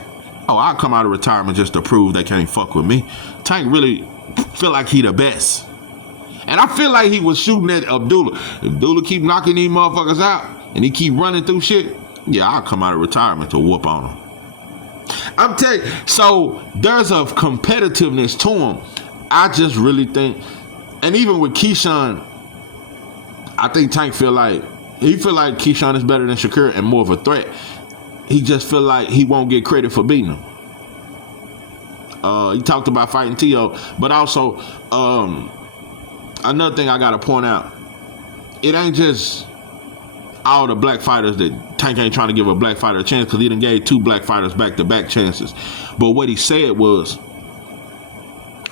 oh, I'll come out of retirement just to prove they can't fuck with me. Tank really feel like he the best. And I feel like he was shooting at Abdullah. Abdullah keep knocking these motherfuckers out and he keep running through shit. Yeah, I'll come out of retirement to whoop on him. I'm telling you, so there's a competitiveness to him. I just really think, and even with Keyshawn, I think Tank feel like Keyshawn is better than Shakur and more of a threat. He just feel like he won't get credit for beating him. He talked about fighting T.O., but also another thing I gotta point out, it ain't just all the black fighters that Tank ain't trying to give a black fighter a chance, because he done gave 2 black fighters back-to-back chances. But what he said was,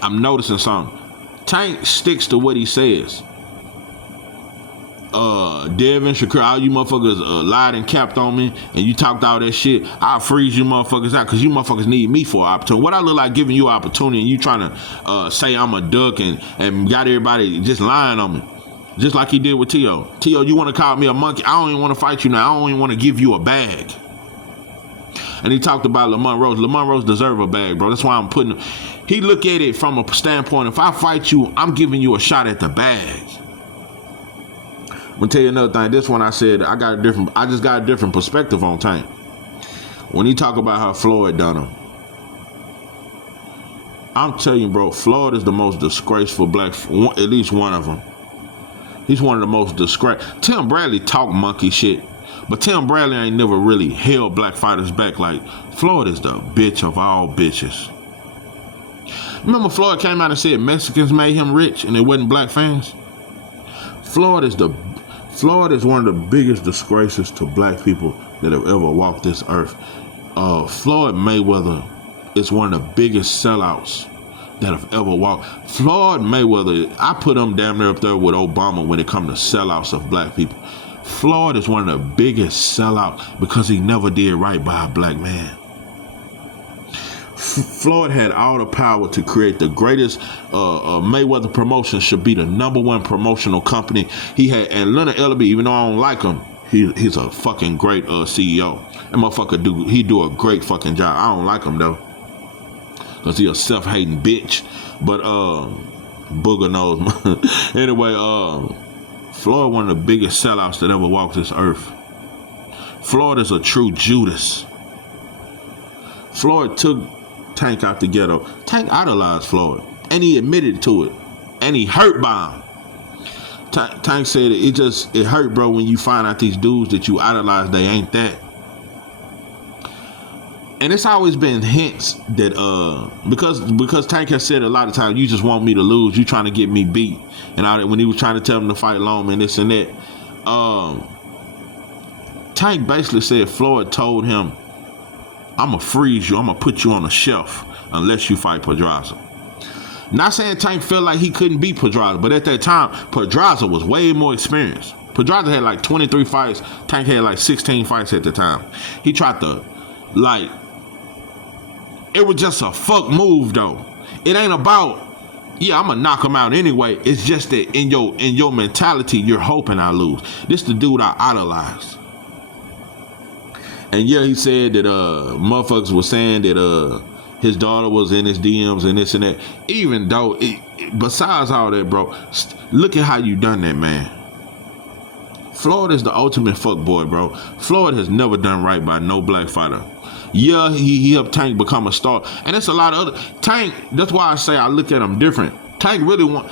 I'm noticing something. Tank sticks to what he says. Devin, Shakur, all you motherfuckers lied and capped on me, and you talked all that shit. I'll freeze you motherfuckers out because you motherfuckers need me for an opportunity. What I look like giving you an opportunity and you trying to say I'm a duck and got everybody just lying on me. Just like he did with T.O. T.O., you want to call me a monkey? I don't even want to fight you now. I don't even want to give you a bag. And he talked about Lamont Rose. Lamont Rose deserve a bag, bro. That's why I'm putting him. He look at it from a standpoint, if I fight you, I'm giving you a shot at the bag. I'm gonna tell you another thing. This one I said I just got a different perspective on Tank. When he talk about how Floyd done him, I'm telling you, bro, Floyd is the most disgraceful black, at least one of them. He's one of the most disgraceful. Tim Bradley talk monkey shit, but Tim Bradley ain't never really held black fighters back. Like, Floyd is the bitch of all bitches. Remember Floyd came out and said Mexicans made him rich and it wasn't black fans? Floyd is one of the biggest disgraces to black people that have ever walked this earth. Floyd Mayweather is one of the biggest sellouts that have ever walked. Floyd Mayweather, I put him damn near up there with Obama when it comes to sellouts of black people. Floyd is one of the biggest sellouts because he never did right by a black man. Floyd had all the power to create the greatest Mayweather promotion. Should be the #1 promotional company. He had, and Leonard Ellerbe, even though I don't like him, he's a fucking great CEO. That motherfucker do a great fucking job. I don't like him though, cause he a self-hating bitch. But booger knows. Anyway, Floyd one of the biggest sellouts that ever walked this earth. Floyd is a true Judas. Floyd took Tank out the ghetto. Tank idolized Floyd, and he admitted to it, and he hurt by him. Tank said it hurt, bro, when you find out these dudes that you idolize, they ain't that. And it's always been hints that because Tank has said a lot of times, you just want me to lose, you trying to get me beat, and all that, when he was trying to tell him to fight Loma and this and that. Tank basically said Floyd told him, I'm going to freeze you. I'm going to put you on a shelf unless you fight Pedraza. Not saying Tank felt like he couldn't beat Pedraza, but at that time, Pedraza was way more experienced. Pedraza had like 23 fights. Tank had like 16 fights at the time. He tried to, like, it was just a fuck move, though. It ain't about, yeah, I'm going to knock him out anyway. It's just that in your mentality, you're hoping I lose. This the dude I idolized. And yeah, he said that motherfuckers were saying that his daughter was in his DMs and this and that. Even though, besides all that, bro, look at how you done that, man. Floyd is the ultimate fuck boy, bro. Floyd has never done right by no black fighter. Yeah, he helped Tank become a star. And it's a lot of other... Tank, that's why I say I look at him different. Tank really want...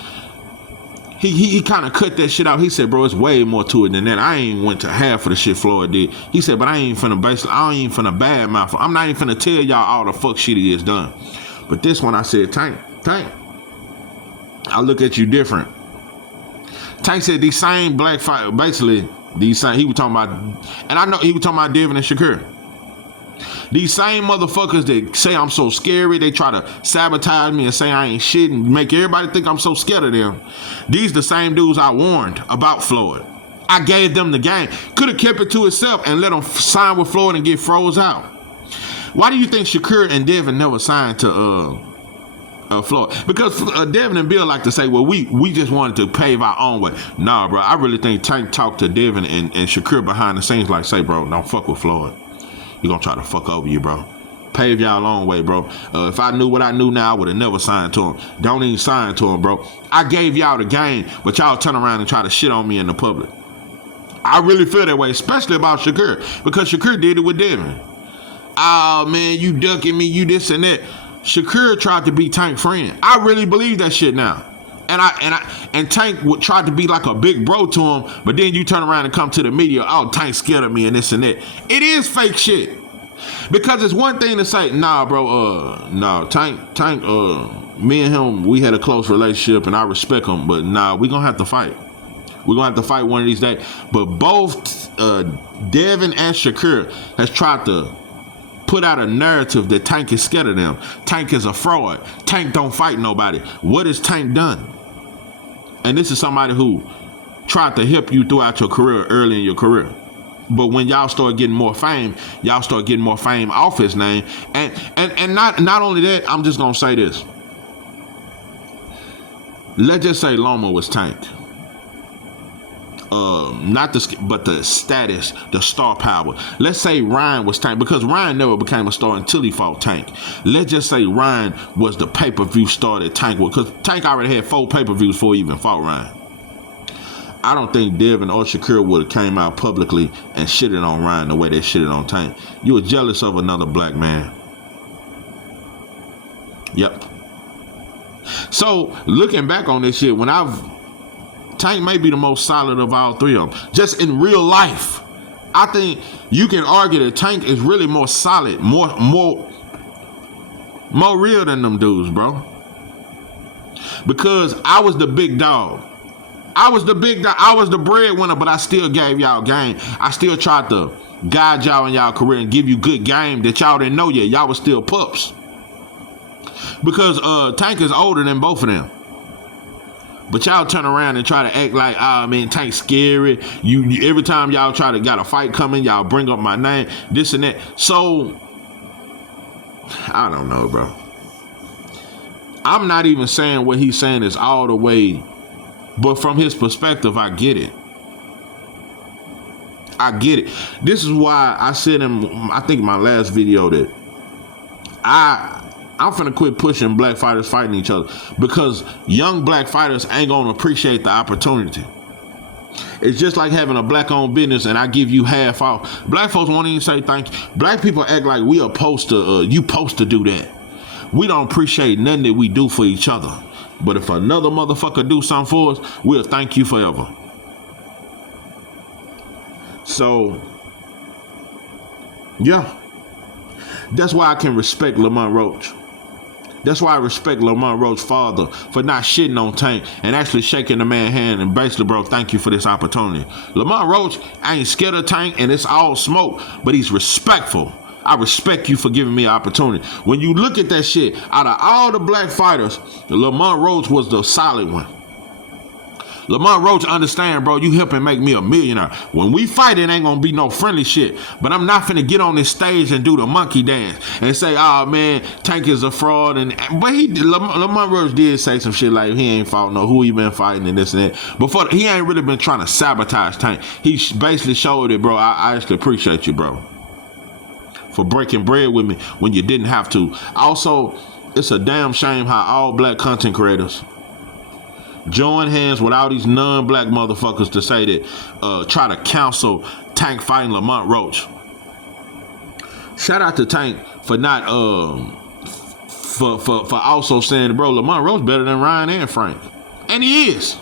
He kind of cut that shit out. He said, bro, it's way more to it than that. I ain't went to half of the shit Floyd did. He said, but I ain't finna bad mouth. I'm not even finna tell y'all all the fuck shit he has done. But this one I said, Tank, I look at you different. Tank said these same black fighters, basically, he was talking about, and I know he was talking about Devin and Shakur. These same motherfuckers that say I'm so scary, they try to sabotage me and say I ain't shit and make everybody think I'm so scared of them. These the same dudes I warned about Floyd. I gave them the game. Could have kept it to itself and let them sign with Floyd and get froze out. Why do you think Shakur and Devin never signed to Floyd? Because Devin and Bill like to say, well, we just wanted to pave our own way. Nah, bro, I really think Tank talked to Devin and Shakur behind the scenes like, say, bro, don't fuck with Floyd. He gonna try to fuck over you, bro. Pave y'all own way, bro. If I knew what I knew now, I would have never signed to him. Don't even sign to him, bro. I gave y'all the game, but y'all turn around and try to shit on me in the public. I really feel that way, especially about Shakur, because Shakur did it with Devin. Oh, man, you ducking me, you this and that. Shakur tried to be Tank friend. I really believe that shit now. And Tank would try to be like a big bro to him, but then you turn around and come to the media, oh, Tank scared of me and this and that. It is fake shit. Because it's one thing to say, nah, bro, nah, Tank, me and him, we had a close relationship and I respect him, but nah, we gonna have to fight. We're gonna have to fight one of these days. But both Devin and Shakur has tried to put out a narrative that Tank is scared of them. Tank is a fraud. Tank don't fight nobody. What has Tank done? And this is somebody who tried to help you throughout your career, early in your career. But when y'all start getting more fame, y'all start getting more fame off his name. And not only that, I'm just gonna say this. Let's just say Loma was Tank. But the status, the star power. Let's say Ryan was Tank, because Ryan never became a star until he fought Tank. Let's just say Ryan was the pay-per-view star that Tank was, because Tank already had 4 pay-per-views before he even fought Ryan. I don't think Devin or Shakur would have came out publicly and shitted on Ryan the way they shitted on Tank. You were jealous of another black man. Yep. So, looking back on this shit, Tank may be the most solid of all 3 of them. Just in real life, I think you can argue that Tank is really more solid, more real than them dudes, bro. Because I was the big dog. I was the breadwinner, but I still gave y'all game. I still tried to guide y'all in y'all career and give you good game that y'all didn't know yet. Y'all was still pups. Because Tank is older than both of them. But y'all turn around and try to act like, man, Tank's scary. You every time y'all got a fight coming, y'all bring up my name, this and that. So, I don't know, bro. I'm not even saying what he's saying is all the way, but from his perspective, I get it. I get it. This is why I said I think in my last video that I'm finna quit pushing black fighters fighting each other, because young black fighters ain't gonna appreciate the opportunity. It's just like having a black-owned business and I give you half off. Black folks won't even say thank you. Black people act like we are supposed to, you supposed to do that. We don't appreciate nothing that we do for each other. But if another motherfucker do something for us, we'll thank you forever. So, yeah. That's why I can respect Lamont Roach. That's why I respect Lamont Roach's father for not shitting on Tank and actually shaking the man's hand and basically, bro, thank you for this opportunity. Lamont Roach ain't scared of Tank and it's all smoke, but he's respectful. I respect you for giving me an opportunity. When you look at that shit, out of all the black fighters, Lamont Roach was the solid one. Lamont Roach understand, bro, you helping make me a millionaire. When we fight, it ain't gonna be no friendly shit. But I'm not finna get on this stage and do the monkey dance and say, oh man, Tank is a fraud. But Lamont Roach did say some shit like he ain't fought who he been fighting and this and that. But he ain't really been trying to sabotage Tank. He basically showed it, bro. I actually appreciate you, bro, for breaking bread with me when you didn't have to. Also, it's a damn shame how all black content creators join hands with all these non-black motherfuckers to say that, try to counsel Tank fighting Lamont Roach. Shout out to Tank for not, for also saying, bro, Lamont Roach better than Ryan and Frank. And he is.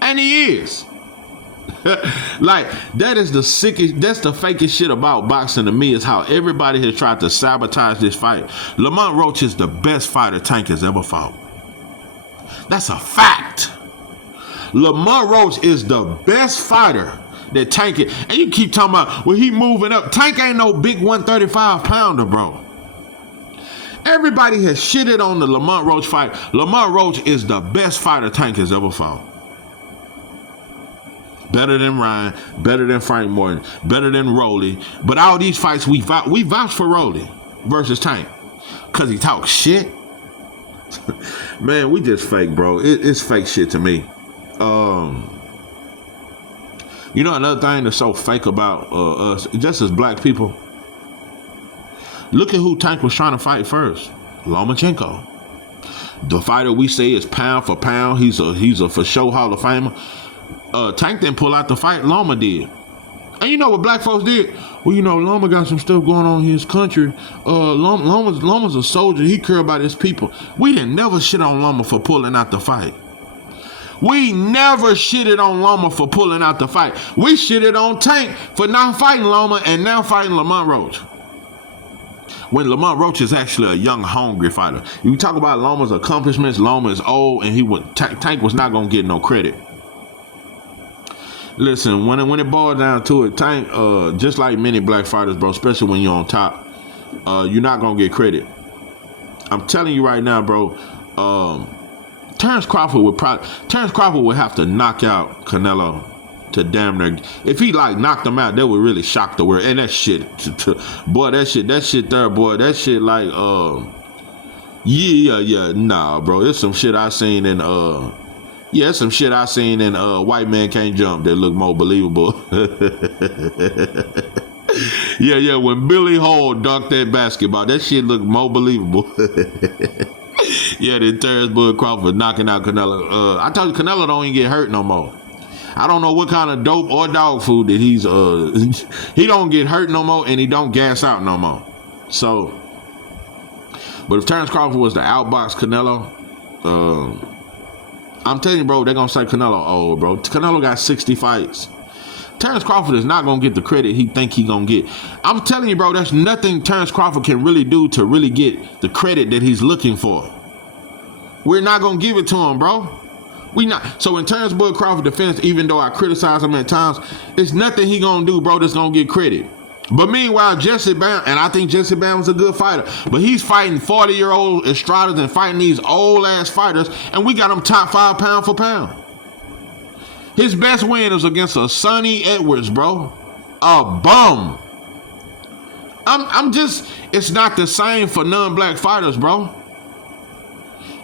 And he is. Like, that is the sickest, that's the fakest shit about boxing to me, is how everybody has tried to sabotage this fight. Lamont Roach is the best fighter Tank has ever fought. That's a fact. Lamont Roach is the best fighter that Tank it. And you keep talking about, well, he moving up. Tank ain't no big 135 pounder, bro. Everybody has shitted on the Lamont Roach fight. Lamont Roach is the best fighter Tank has ever fought. Better than Ryan, better than Frank Morton, better than Realy. But all these fights, we vouch for Realy versus Tank. Because he talks shit. Man, we just fake, bro. It's fake shit to me. You know another thing that's so fake about us, just as black people? Look at who Tank was trying to fight first. Lomachenko. The fighter we say is pound for pound. He's a for sure Hall of Famer. Tank didn't pull out the fight. Loma did. And you know what black folks did? Well, you know, Loma got some stuff going on in his country. Loma's a soldier. He care about his people. We didn't never shit on Loma for pulling out the fight. We never shitted on Loma for pulling out the fight. We shitted on Tank for not fighting Loma and now fighting Lamont Roach. When Lamont Roach is actually a young, hungry fighter. You talk about Loma's accomplishments, Loma is old, and Tank was not gonna get no credit. Listen, when it boils down to it, Tank, just like many black fighters, bro, especially when you're on top, you're not gonna get credit. I'm telling you right now, bro. Terrence Crawford would have to knock out Canelo to damn near. If he like knocked him out, that would really shock the world. And that shit, boy, that shit there, boy, that shit like, nah, bro. It's some shit I seen in White Man Can't Jump that look more believable. yeah, when Billy Hall dunked that basketball, that shit looked more believable. Yeah, then Terrence Bud Crawford knocking out Canelo. I told you, Canelo don't even get hurt no more. I don't know what kind of dope or dog food that he's he don't get hurt no more and he don't gas out no more. So, but if Terrence Crawford was to outbox Canelo, I'm telling you, bro, they're gonna say Canelo old, bro. Canelo got 60 fights. Terrence Crawford is not gonna get the credit he think he gonna get. I'm telling you, bro, there's nothing Terrence Crawford can really do to really get the credit that he's looking for. We're not gonna give it to him, bro. We not. So when Terrence Bud Crawford defends, even though I criticize him at times, it's nothing he gonna do, bro, that's gonna get credit. But meanwhile, Jesse Bam, and I think Jesse Bam was a good fighter, but he's fighting 40-year-old Estradas and fighting these old-ass fighters, and we got him top 5 pound for pound. His best win is against a Sonny Edwards, bro. A bum. I'm just, it's not the same for non-black fighters, bro.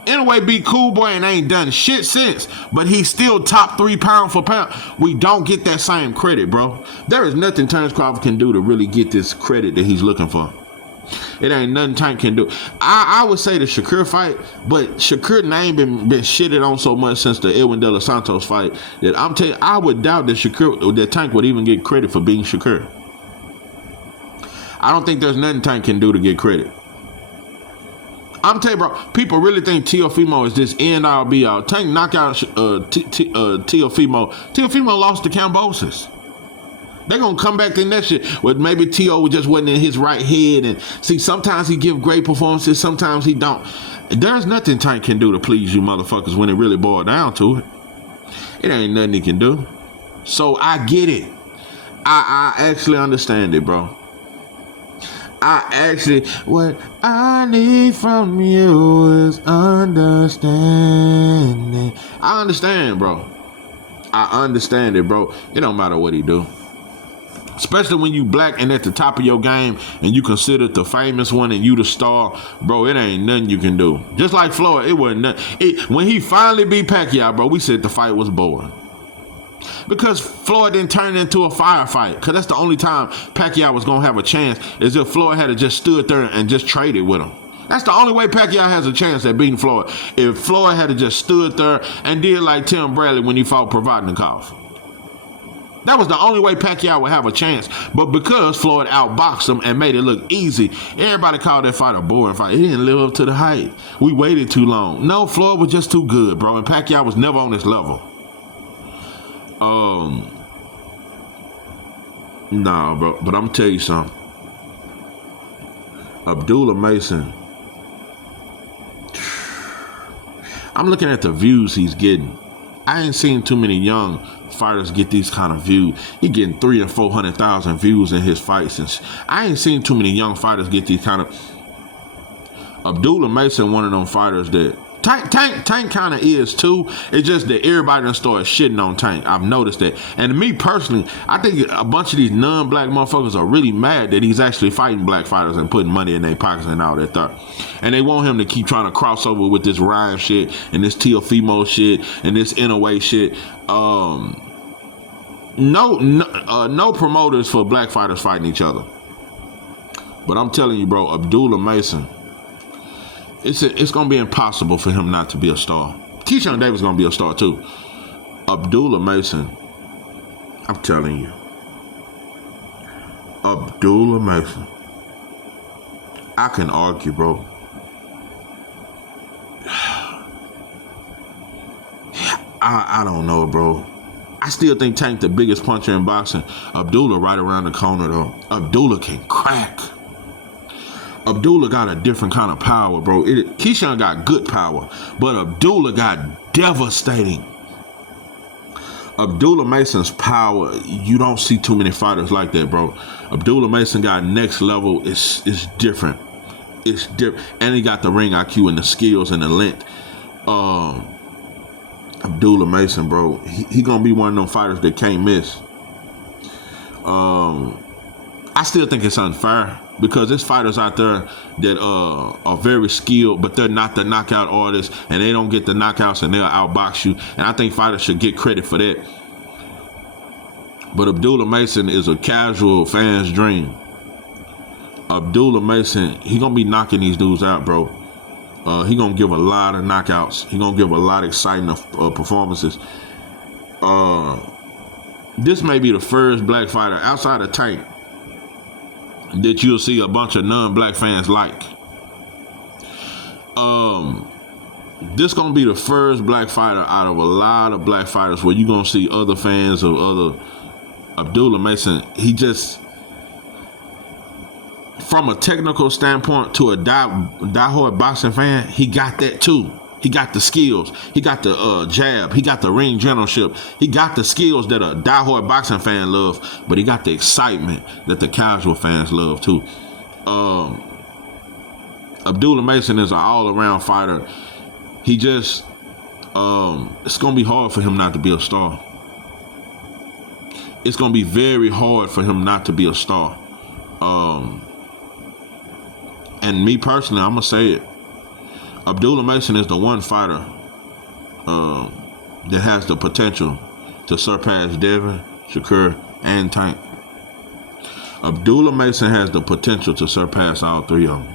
Anyway, be cool boy and ain't done shit since, but he's still top 3 pound for pound. We don't get that same credit, bro. There is nothing Terrence Crawford can do to really get this credit that he's looking for. It ain't nothing Tank can do. I would say the Shakur fight, but Shakur name been shitted on so much since the Edwin De Los Santos fight that I'm telling you, I would doubt that Tank would even get credit for being Shakur. I don't think there's nothing Tank can do to get credit. I'm telling you, bro, people really think Teofimo is this end all be all. Tank knocked out Teofimo. Teofimo lost to Cambosis. They're going to come back in that shit with maybe T.O. just wasn't in his right head. And see, sometimes he give great performances, sometimes he don't. There's nothing Tank can do to please you motherfuckers when it really boils down to it. It ain't nothing he can do. So I get it. I actually understand it, bro. What I need from you is understanding. I understand, bro. I understand it, bro. It don't matter what he do. Especially when you black and at the top of your game and you considered the famous one and you the star, bro, it ain't nothing you can do. Just like Floyd, it wasn't nothing. When he finally beat Pacquiao, bro, we said the fight was boring. Because Floyd didn't turn it into a firefight. Because that's the only time Pacquiao was going to have a chance, is if Floyd had just stood there and just traded with him. That's the only way Pacquiao has a chance at beating Floyd. If Floyd had just stood there and did like Tim Bradley when he fought Provodnikov. That was the only way Pacquiao would have a chance. But because Floyd outboxed him and made it look easy, everybody called that fight a boring fight. He didn't live up to the hype. We waited too long. No, Floyd was just too good, bro. And Pacquiao was never on this level. Nah, bro. But I'm gonna tell you something. Abdullah Mason. I'm looking at the views he's getting. I ain't seen too many young fighters get these kind of views. He getting 300,000 and 400,000 views in his fights, and I ain't seen too many young fighters get these kind of. Abdullah Mason, one of them fighters that Tank kind of is too. It's just that everybody done started shitting on Tank. I've noticed that. And me personally, I think a bunch of these non-black motherfuckers are really mad that he's actually fighting black fighters and putting money in their pockets and all that stuff. And they want him to keep trying to cross over with this Ryan shit and this Teofimo shit and this Inouye shit. No promoters for black fighters fighting each other. But I'm telling you, bro, Abdullah Mason, it's gonna be impossible for him not to be a star. Keyshawn Davis gonna be a star too. Abdullah Mason, I'm telling you, Abdullah Mason, I can argue, bro. I don't know, bro. I still think Tank the biggest puncher in boxing. Abdullah right around the corner though. Abdullah can crack. Abdullah got a different kind of power, bro. Keyshawn got good power, but Abdullah got devastating. Abdullah Mason's power, you don't see too many fighters like that, bro. Abdullah Mason got next level. It's different. It's different, and he got the ring IQ and the skills and the length. Abdullah Mason, bro, he gonna be one of them fighters that can't miss. I still think it's unfair because there's fighters out there that are very skilled, but they're not the knockout artists, and they don't get the knockouts, and they'll outbox you. And I think fighters should get credit for that. But Abdullah Mason is a casual fan's dream. Abdullah Mason, he gonna be knocking these dudes out, bro. He gonna give a lot of knockouts. He gonna give a lot of exciting performances. This may be the first black fighter outside of Tank that you'll see a bunch of non-black fans like. This gonna be the first black fighter out of a lot of black fighters where you're gonna see other fans of other. Abdullah Mason, he just, from a technical standpoint to a diehard boxing fan, he got that too. He got the skills. He got the jab. He got the ring generalship. He got the skills that a diehard boxing fan love, but he got the excitement that the casual fans love too. Abdullah Mason is an all-around fighter. He just, it's going to be hard for him not to be a star. It's going to be very hard for him not to be a star. And me personally, I'm going to say it. Abdullah Mason is the one fighter that has the potential to surpass Devin, Shakur, and Tank. Abdullah Mason has the potential to surpass all three of them.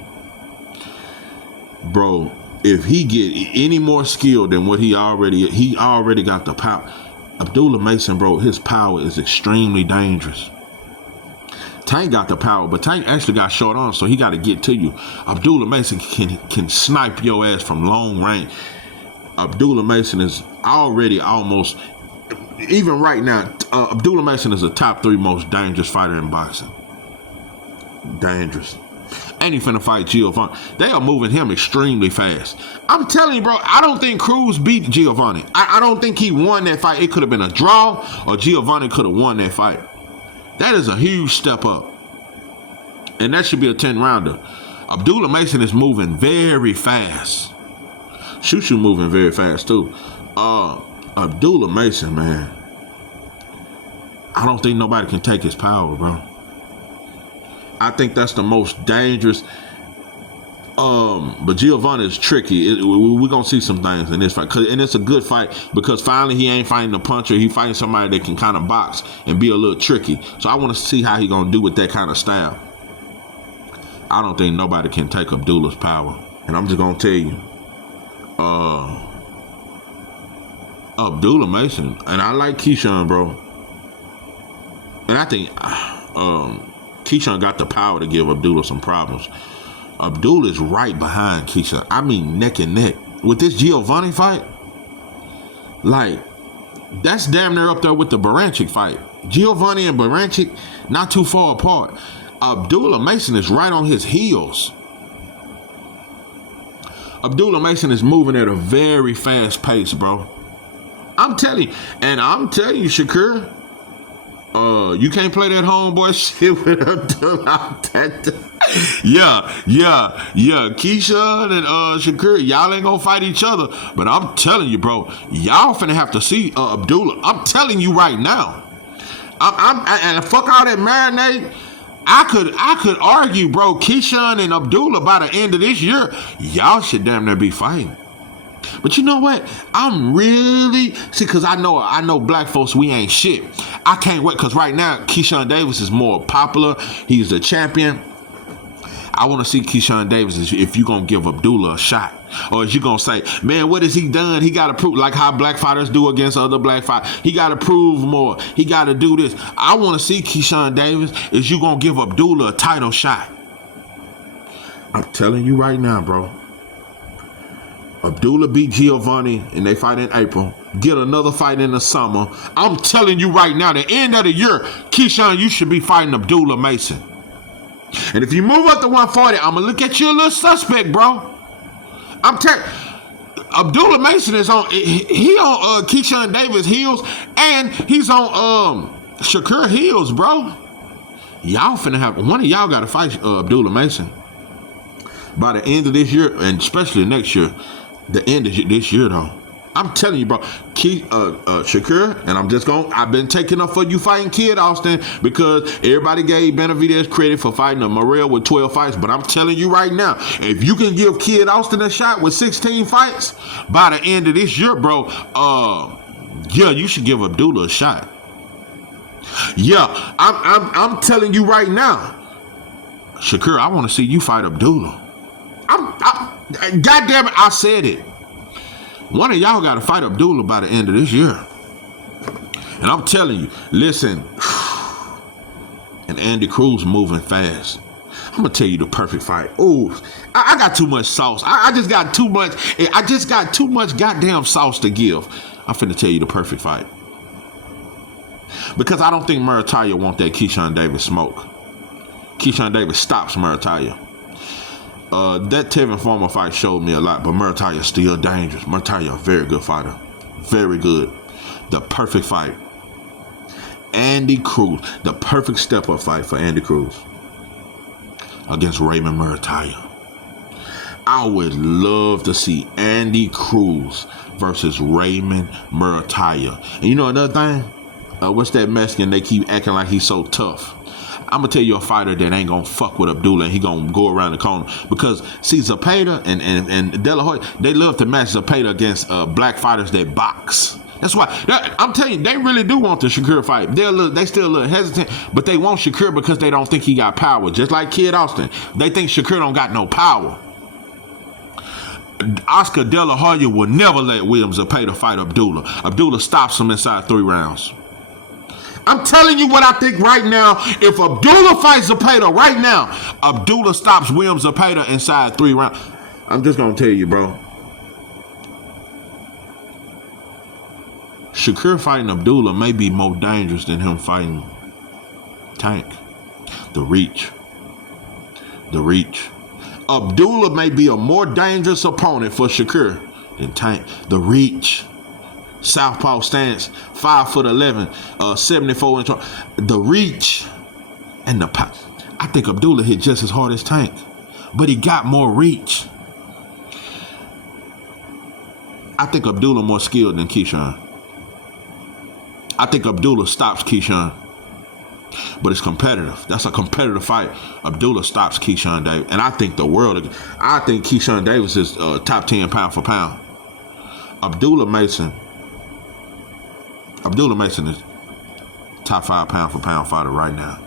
Bro, if he get any more skill than what he already got the power. Abdullah Mason, bro, his power is extremely dangerous. Tank got the power, but Tank actually got short arms, so he got to get to you. Abdullah Mason can snipe your ass from long range. Abdullah Mason is already almost, even right now, Abdullah Mason is the top 3 most dangerous fighter in boxing. Dangerous. And he finna fight Giovanni. They are moving him extremely fast. I'm telling you, bro, I don't think Cruz beat Giovanni. I don't think he won that fight. It could have been a draw, or Giovanni could have won that fight. That is a huge step up. And that should be a 10-rounder. Abdullah Mason is moving very fast. Shushu moving very fast too. Abdullah Mason, man, I don't think nobody can take his power, bro. I think that's the most dangerous. But Giovanni is tricky. We're going to see some things in this fight. And it's a good fight because finally he ain't fighting a puncher. He fighting somebody that can kind of box and be a little tricky. So I want to see how he going to do with that kind of style. I don't think nobody can take Abdullah's power. And I'm just going to tell you, Abdullah Mason, and I like Keyshawn, bro. And I think Keyshawn got the power to give Abdullah some problems. Abdullah is right behind Keyshawn. I mean, neck and neck. With this Giovanni fight, like, that's damn near up there with the Baranchik fight. Giovanni and Baranchik, not too far apart. Abdullah Mason is right on his heels. Abdullah Mason is moving at a very fast pace, bro. I'm I'm telling you, Shakur. You can't play that homeboy shit with Abdullah. Yeah. Keyshawn and Shakur, y'all ain't gonna fight each other. But I'm telling you, bro, y'all finna have to see Abdullah. I'm telling you right now. And fuck all that marinade. I could argue, bro, Keyshawn and Abdullah by the end of this year, y'all should damn near be fighting. But you know what? I'm really because I know black folks, we ain't shit. I can't wait because right now Keyshawn Davis is more popular. He's the champion. I want to see Keyshawn Davis if you gonna give Abdullah a shot. Or is you gonna say, man, what has he done? He gotta prove, like how black fighters do against other black fighters. He gotta prove more. He gotta do this. I want to see Keyshawn Davis. Is you gonna give Abdullah a title shot? I'm telling you right now, bro. Abdullah beat Giovanni and they fight in April. Get another fight in the summer. I'm telling you right now, the end of the year, Keyshawn, you should be fighting Abdullah Mason. And if you move up to 140, I'm gonna look at you a little suspect, bro. I'm telling Abdullah Mason is on he on Keyshawn Davis heels and he's on Shakur heels, bro. Y'all finna have one of y'all gotta fight Abdullah Mason by the end of this year and especially next year. The end of this year though. I'm telling you, bro. Shakur, and I've been taking up for you fighting Kid Austin because everybody gave Benavidez credit for fighting a Morrell with 12 fights. But I'm telling you right now, if you can give Kid Austin a shot with 16 fights by the end of this year, bro, yeah, you should give Abdullah a shot. Yeah, I'm telling you right now, Shakur, I want to see you fight Abdullah. God damn it, I said it. One of y'all got to fight Abdullah by the end of this year. And I'm telling you, listen, and Andy Cruz moving fast. I'm going to tell you the perfect fight. Ooh, I got too much sauce. I just got too much goddamn sauce to give. I'm finna tell you the perfect fight. Because I don't think Murataya want that Keyshawn Davis smoke. Keyshawn Davis stops Murataya. That Tevin Farmer fight showed me a lot, but Murataya is still dangerous. Murataya, a very good fighter. Very good. The perfect fight. Andy Cruz. The perfect step-up fight for Andy Cruz against Raymond Murataya. I would love to see Andy Cruz versus Raymond Murataya. And you know another thing? What's that Mexican? They keep acting like he's so tough. I'm going to tell you a fighter that ain't going to fuck with Abdullah and he going to go around the corner. Because, see, Zepeda and De La Hoya, they love to match Zepeda against black fighters that box. That's why, I'm telling you, they really do want the Shakur fight. They still a little hesitant, but they want Shakur because they don't think he got power. Just like Kid Austin. They think Shakur don't got no power. Oscar De La Hoya will never let William Zepeda fight Abdullah. Abdullah stops him inside 3 rounds. I'm telling you what I think right now. If Abdullah fights Zepeda right now, Abdullah stops William Zepeda inside 3 rounds. I'm just going to tell you, bro. Shakur fighting Abdullah may be more dangerous than him fighting Tank. The reach. Abdullah may be a more dangerous opponent for Shakur than Tank. The reach. Southpaw stance, 5'11", 74 inch. The reach and the power. I think Abdullah hit just as hard as Tank, but he got more reach. I think Abdullah more skilled than Keyshawn. I think Abdullah stops Keyshawn, but it's competitive. That's a competitive fight. Abdullah stops Keyshawn Davis, and I think I think Keyshawn Davis is top 10 pound for pound. Abdullah Mason is top 5 pound for pound fighter right now.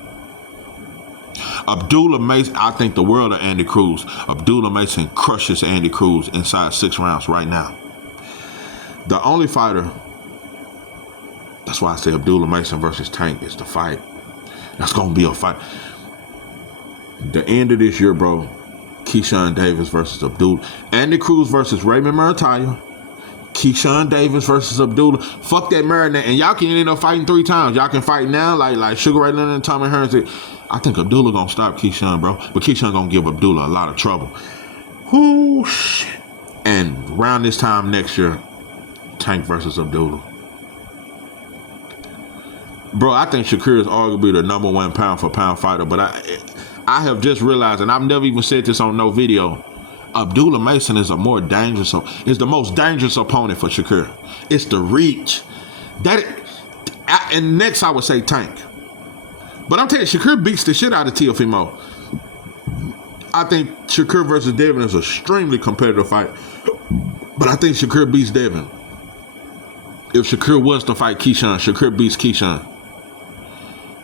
Abdullah Mason, I think the world of Andy Cruz. Abdullah Mason crushes Andy Cruz inside 6 rounds right now. The only fighter, that's why I say Abdullah Mason versus Tank is the fight. That's going to be a fight. The end of this year, bro, Keyshawn Davis versus Abdullah. Andy Cruz versus Raymond Murataya. Keyshawn Davis versus Abdullah. Fuck that marinade. And y'all can end up fighting 3 times. Y'all can fight now like Sugar Ray Leonard and Tommy Hearns. I think Abdullah gonna stop Keyshawn, bro. But Keyshawn gonna give Abdullah a lot of trouble. Whoo, shit. And around this time next year, Tank versus Abdullah. Bro, I think Shakur is arguably the number one pound for pound fighter, but I have just realized, and I've never even said this on no video, Abdullah Mason is is the most dangerous opponent for Shakur. It's the reach. And next I would say Tank. But I'm telling you, Shakur beats the shit out of Teofimo. I think Shakur versus Devin is an extremely competitive fight. But I think Shakur beats Devin. If Shakur was to fight Keyshawn, Shakur beats Keyshawn.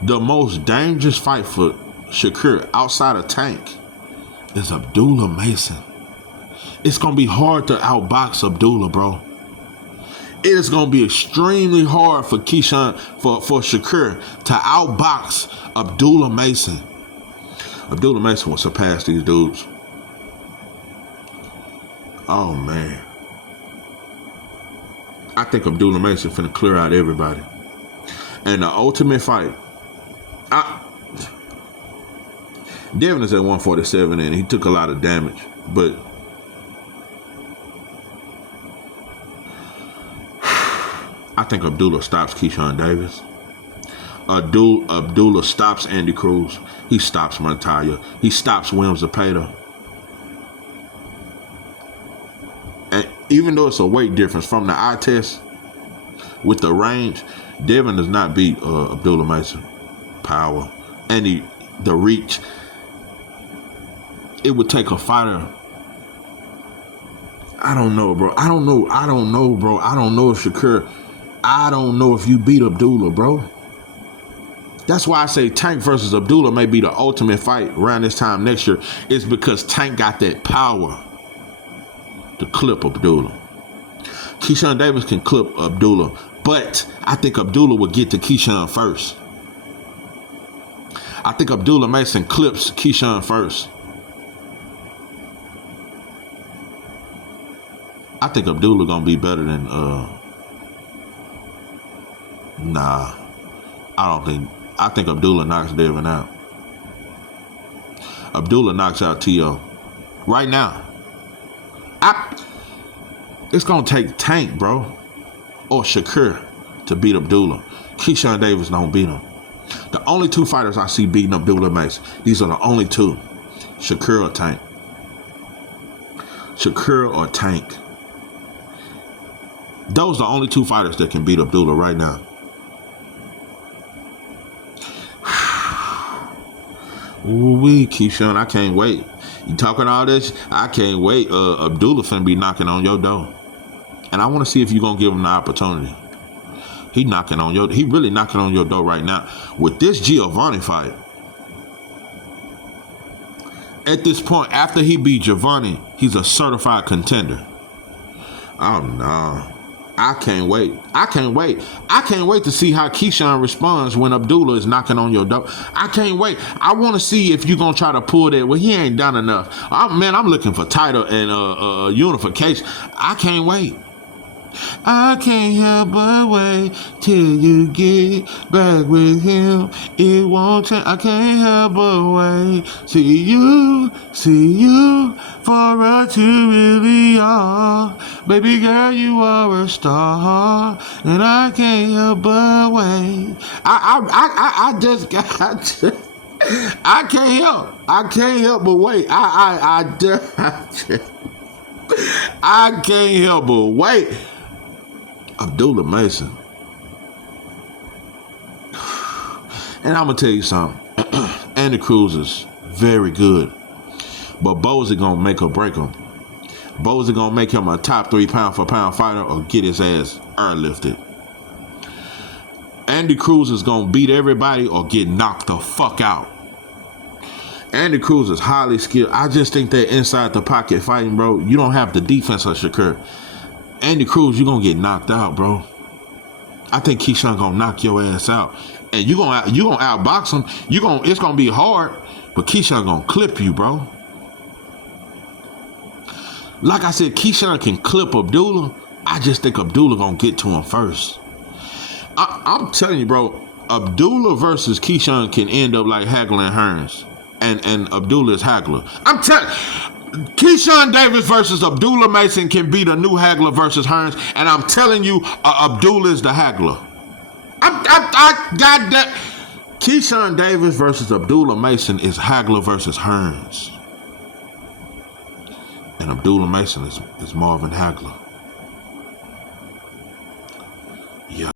The most dangerous fight for Shakur outside of Tank is Abdullah Mason. It's going to be hard to outbox Abdullah, bro. It is going to be extremely hard for Keyshawn, for Shakur to outbox Abdullah Mason. Abdullah Mason will surpass these dudes. Oh, man. I think Abdullah Mason finna clear out everybody. And the ultimate fight, Devin is at 147 and he took a lot of damage, but I think Abdullah stops Keyshawn Davis. Abdullah stops Andy Cruz. He stops Montoya. He stops Williams Zepeda. And even though it's a weight difference from the eye test with the range, Devin does not beat Abdullah Mason. Power and the reach. It would take a fighter. I don't know, bro. I don't know, bro. I don't know if Shakur. I don't know if you beat Abdullah, bro. That's why I say Tank versus Abdullah may be the ultimate fight around this time next year. It's because Tank got that power to clip Abdullah. Keyshawn Davis can clip Abdullah, but I think Abdullah will get to Keyshawn first. I think Abdullah Mason clips Keyshawn first. I think Abdullah gonna be better than nah. I think Abdullah knocks Devin out. Abdullah knocks out T.O. right now. It's gonna take Tank, bro, or Shakur to beat Abdullah. Keyshawn Davis don't beat him. The only two fighters I see beating Abdullah Mason, these are the only two. Shakur or Tank. Shakur or Tank. Those are the only two fighters that can beat Abdullah right now. Ooh-wee, Keyshawn, I can't wait. You talking all this? I can't wait. Abdullah finna be knocking on your door. And I want to see if you're going to give him the opportunity. He really knocking on your door right now. With this Giovanni fight, at this point, after he beat Giovanni, he's a certified contender. Oh, no. I can't wait. I can't wait to see how Keyshawn responds when Abdullah is knocking on your door. I can't wait. I want to see if you're going to try to pull that. Well, he ain't done enough. I'm looking for title and unification. I can't wait. I can't help but wait till you get back with him. It won't change. I can't help but wait. See you for what you really are. Baby girl, you are a star, and I can't help but wait. I can't help but wait. I can't help but wait. Abdullah Mason. And I'm going to tell you something. Andy Cruz is very good. But Bozy going to make or break him. Bozy going to make him a top 3 pound for pound fighter or get his ass airlifted. Andy Cruz is going to beat everybody or get knocked the fuck out. Andy Cruz is highly skilled. I just think that inside the pocket fighting, bro, you don't have the defense of Shakur. Andy Cruz, you're going to get knocked out, bro. I think Keyshawn going to knock your ass out. And you're going to outbox him. It's going to be hard, but Keyshawn going to clip you, bro. Like I said, Keyshawn can clip Abdullah. I just think Abdullah going to get to him first. I'm telling you, bro, Abdullah versus Keyshawn can end up like Hagler and Hearns. And Abdullah is Hagler. I'm telling Keyshawn Davis versus Abdullah Mason can be the new Hagler versus Hearns, and I'm telling you, Abdullah is the Hagler. I got that. Keyshawn Davis versus Abdullah Mason is Hagler versus Hearns. And Abdullah Mason is Marvin Hagler. Yeah.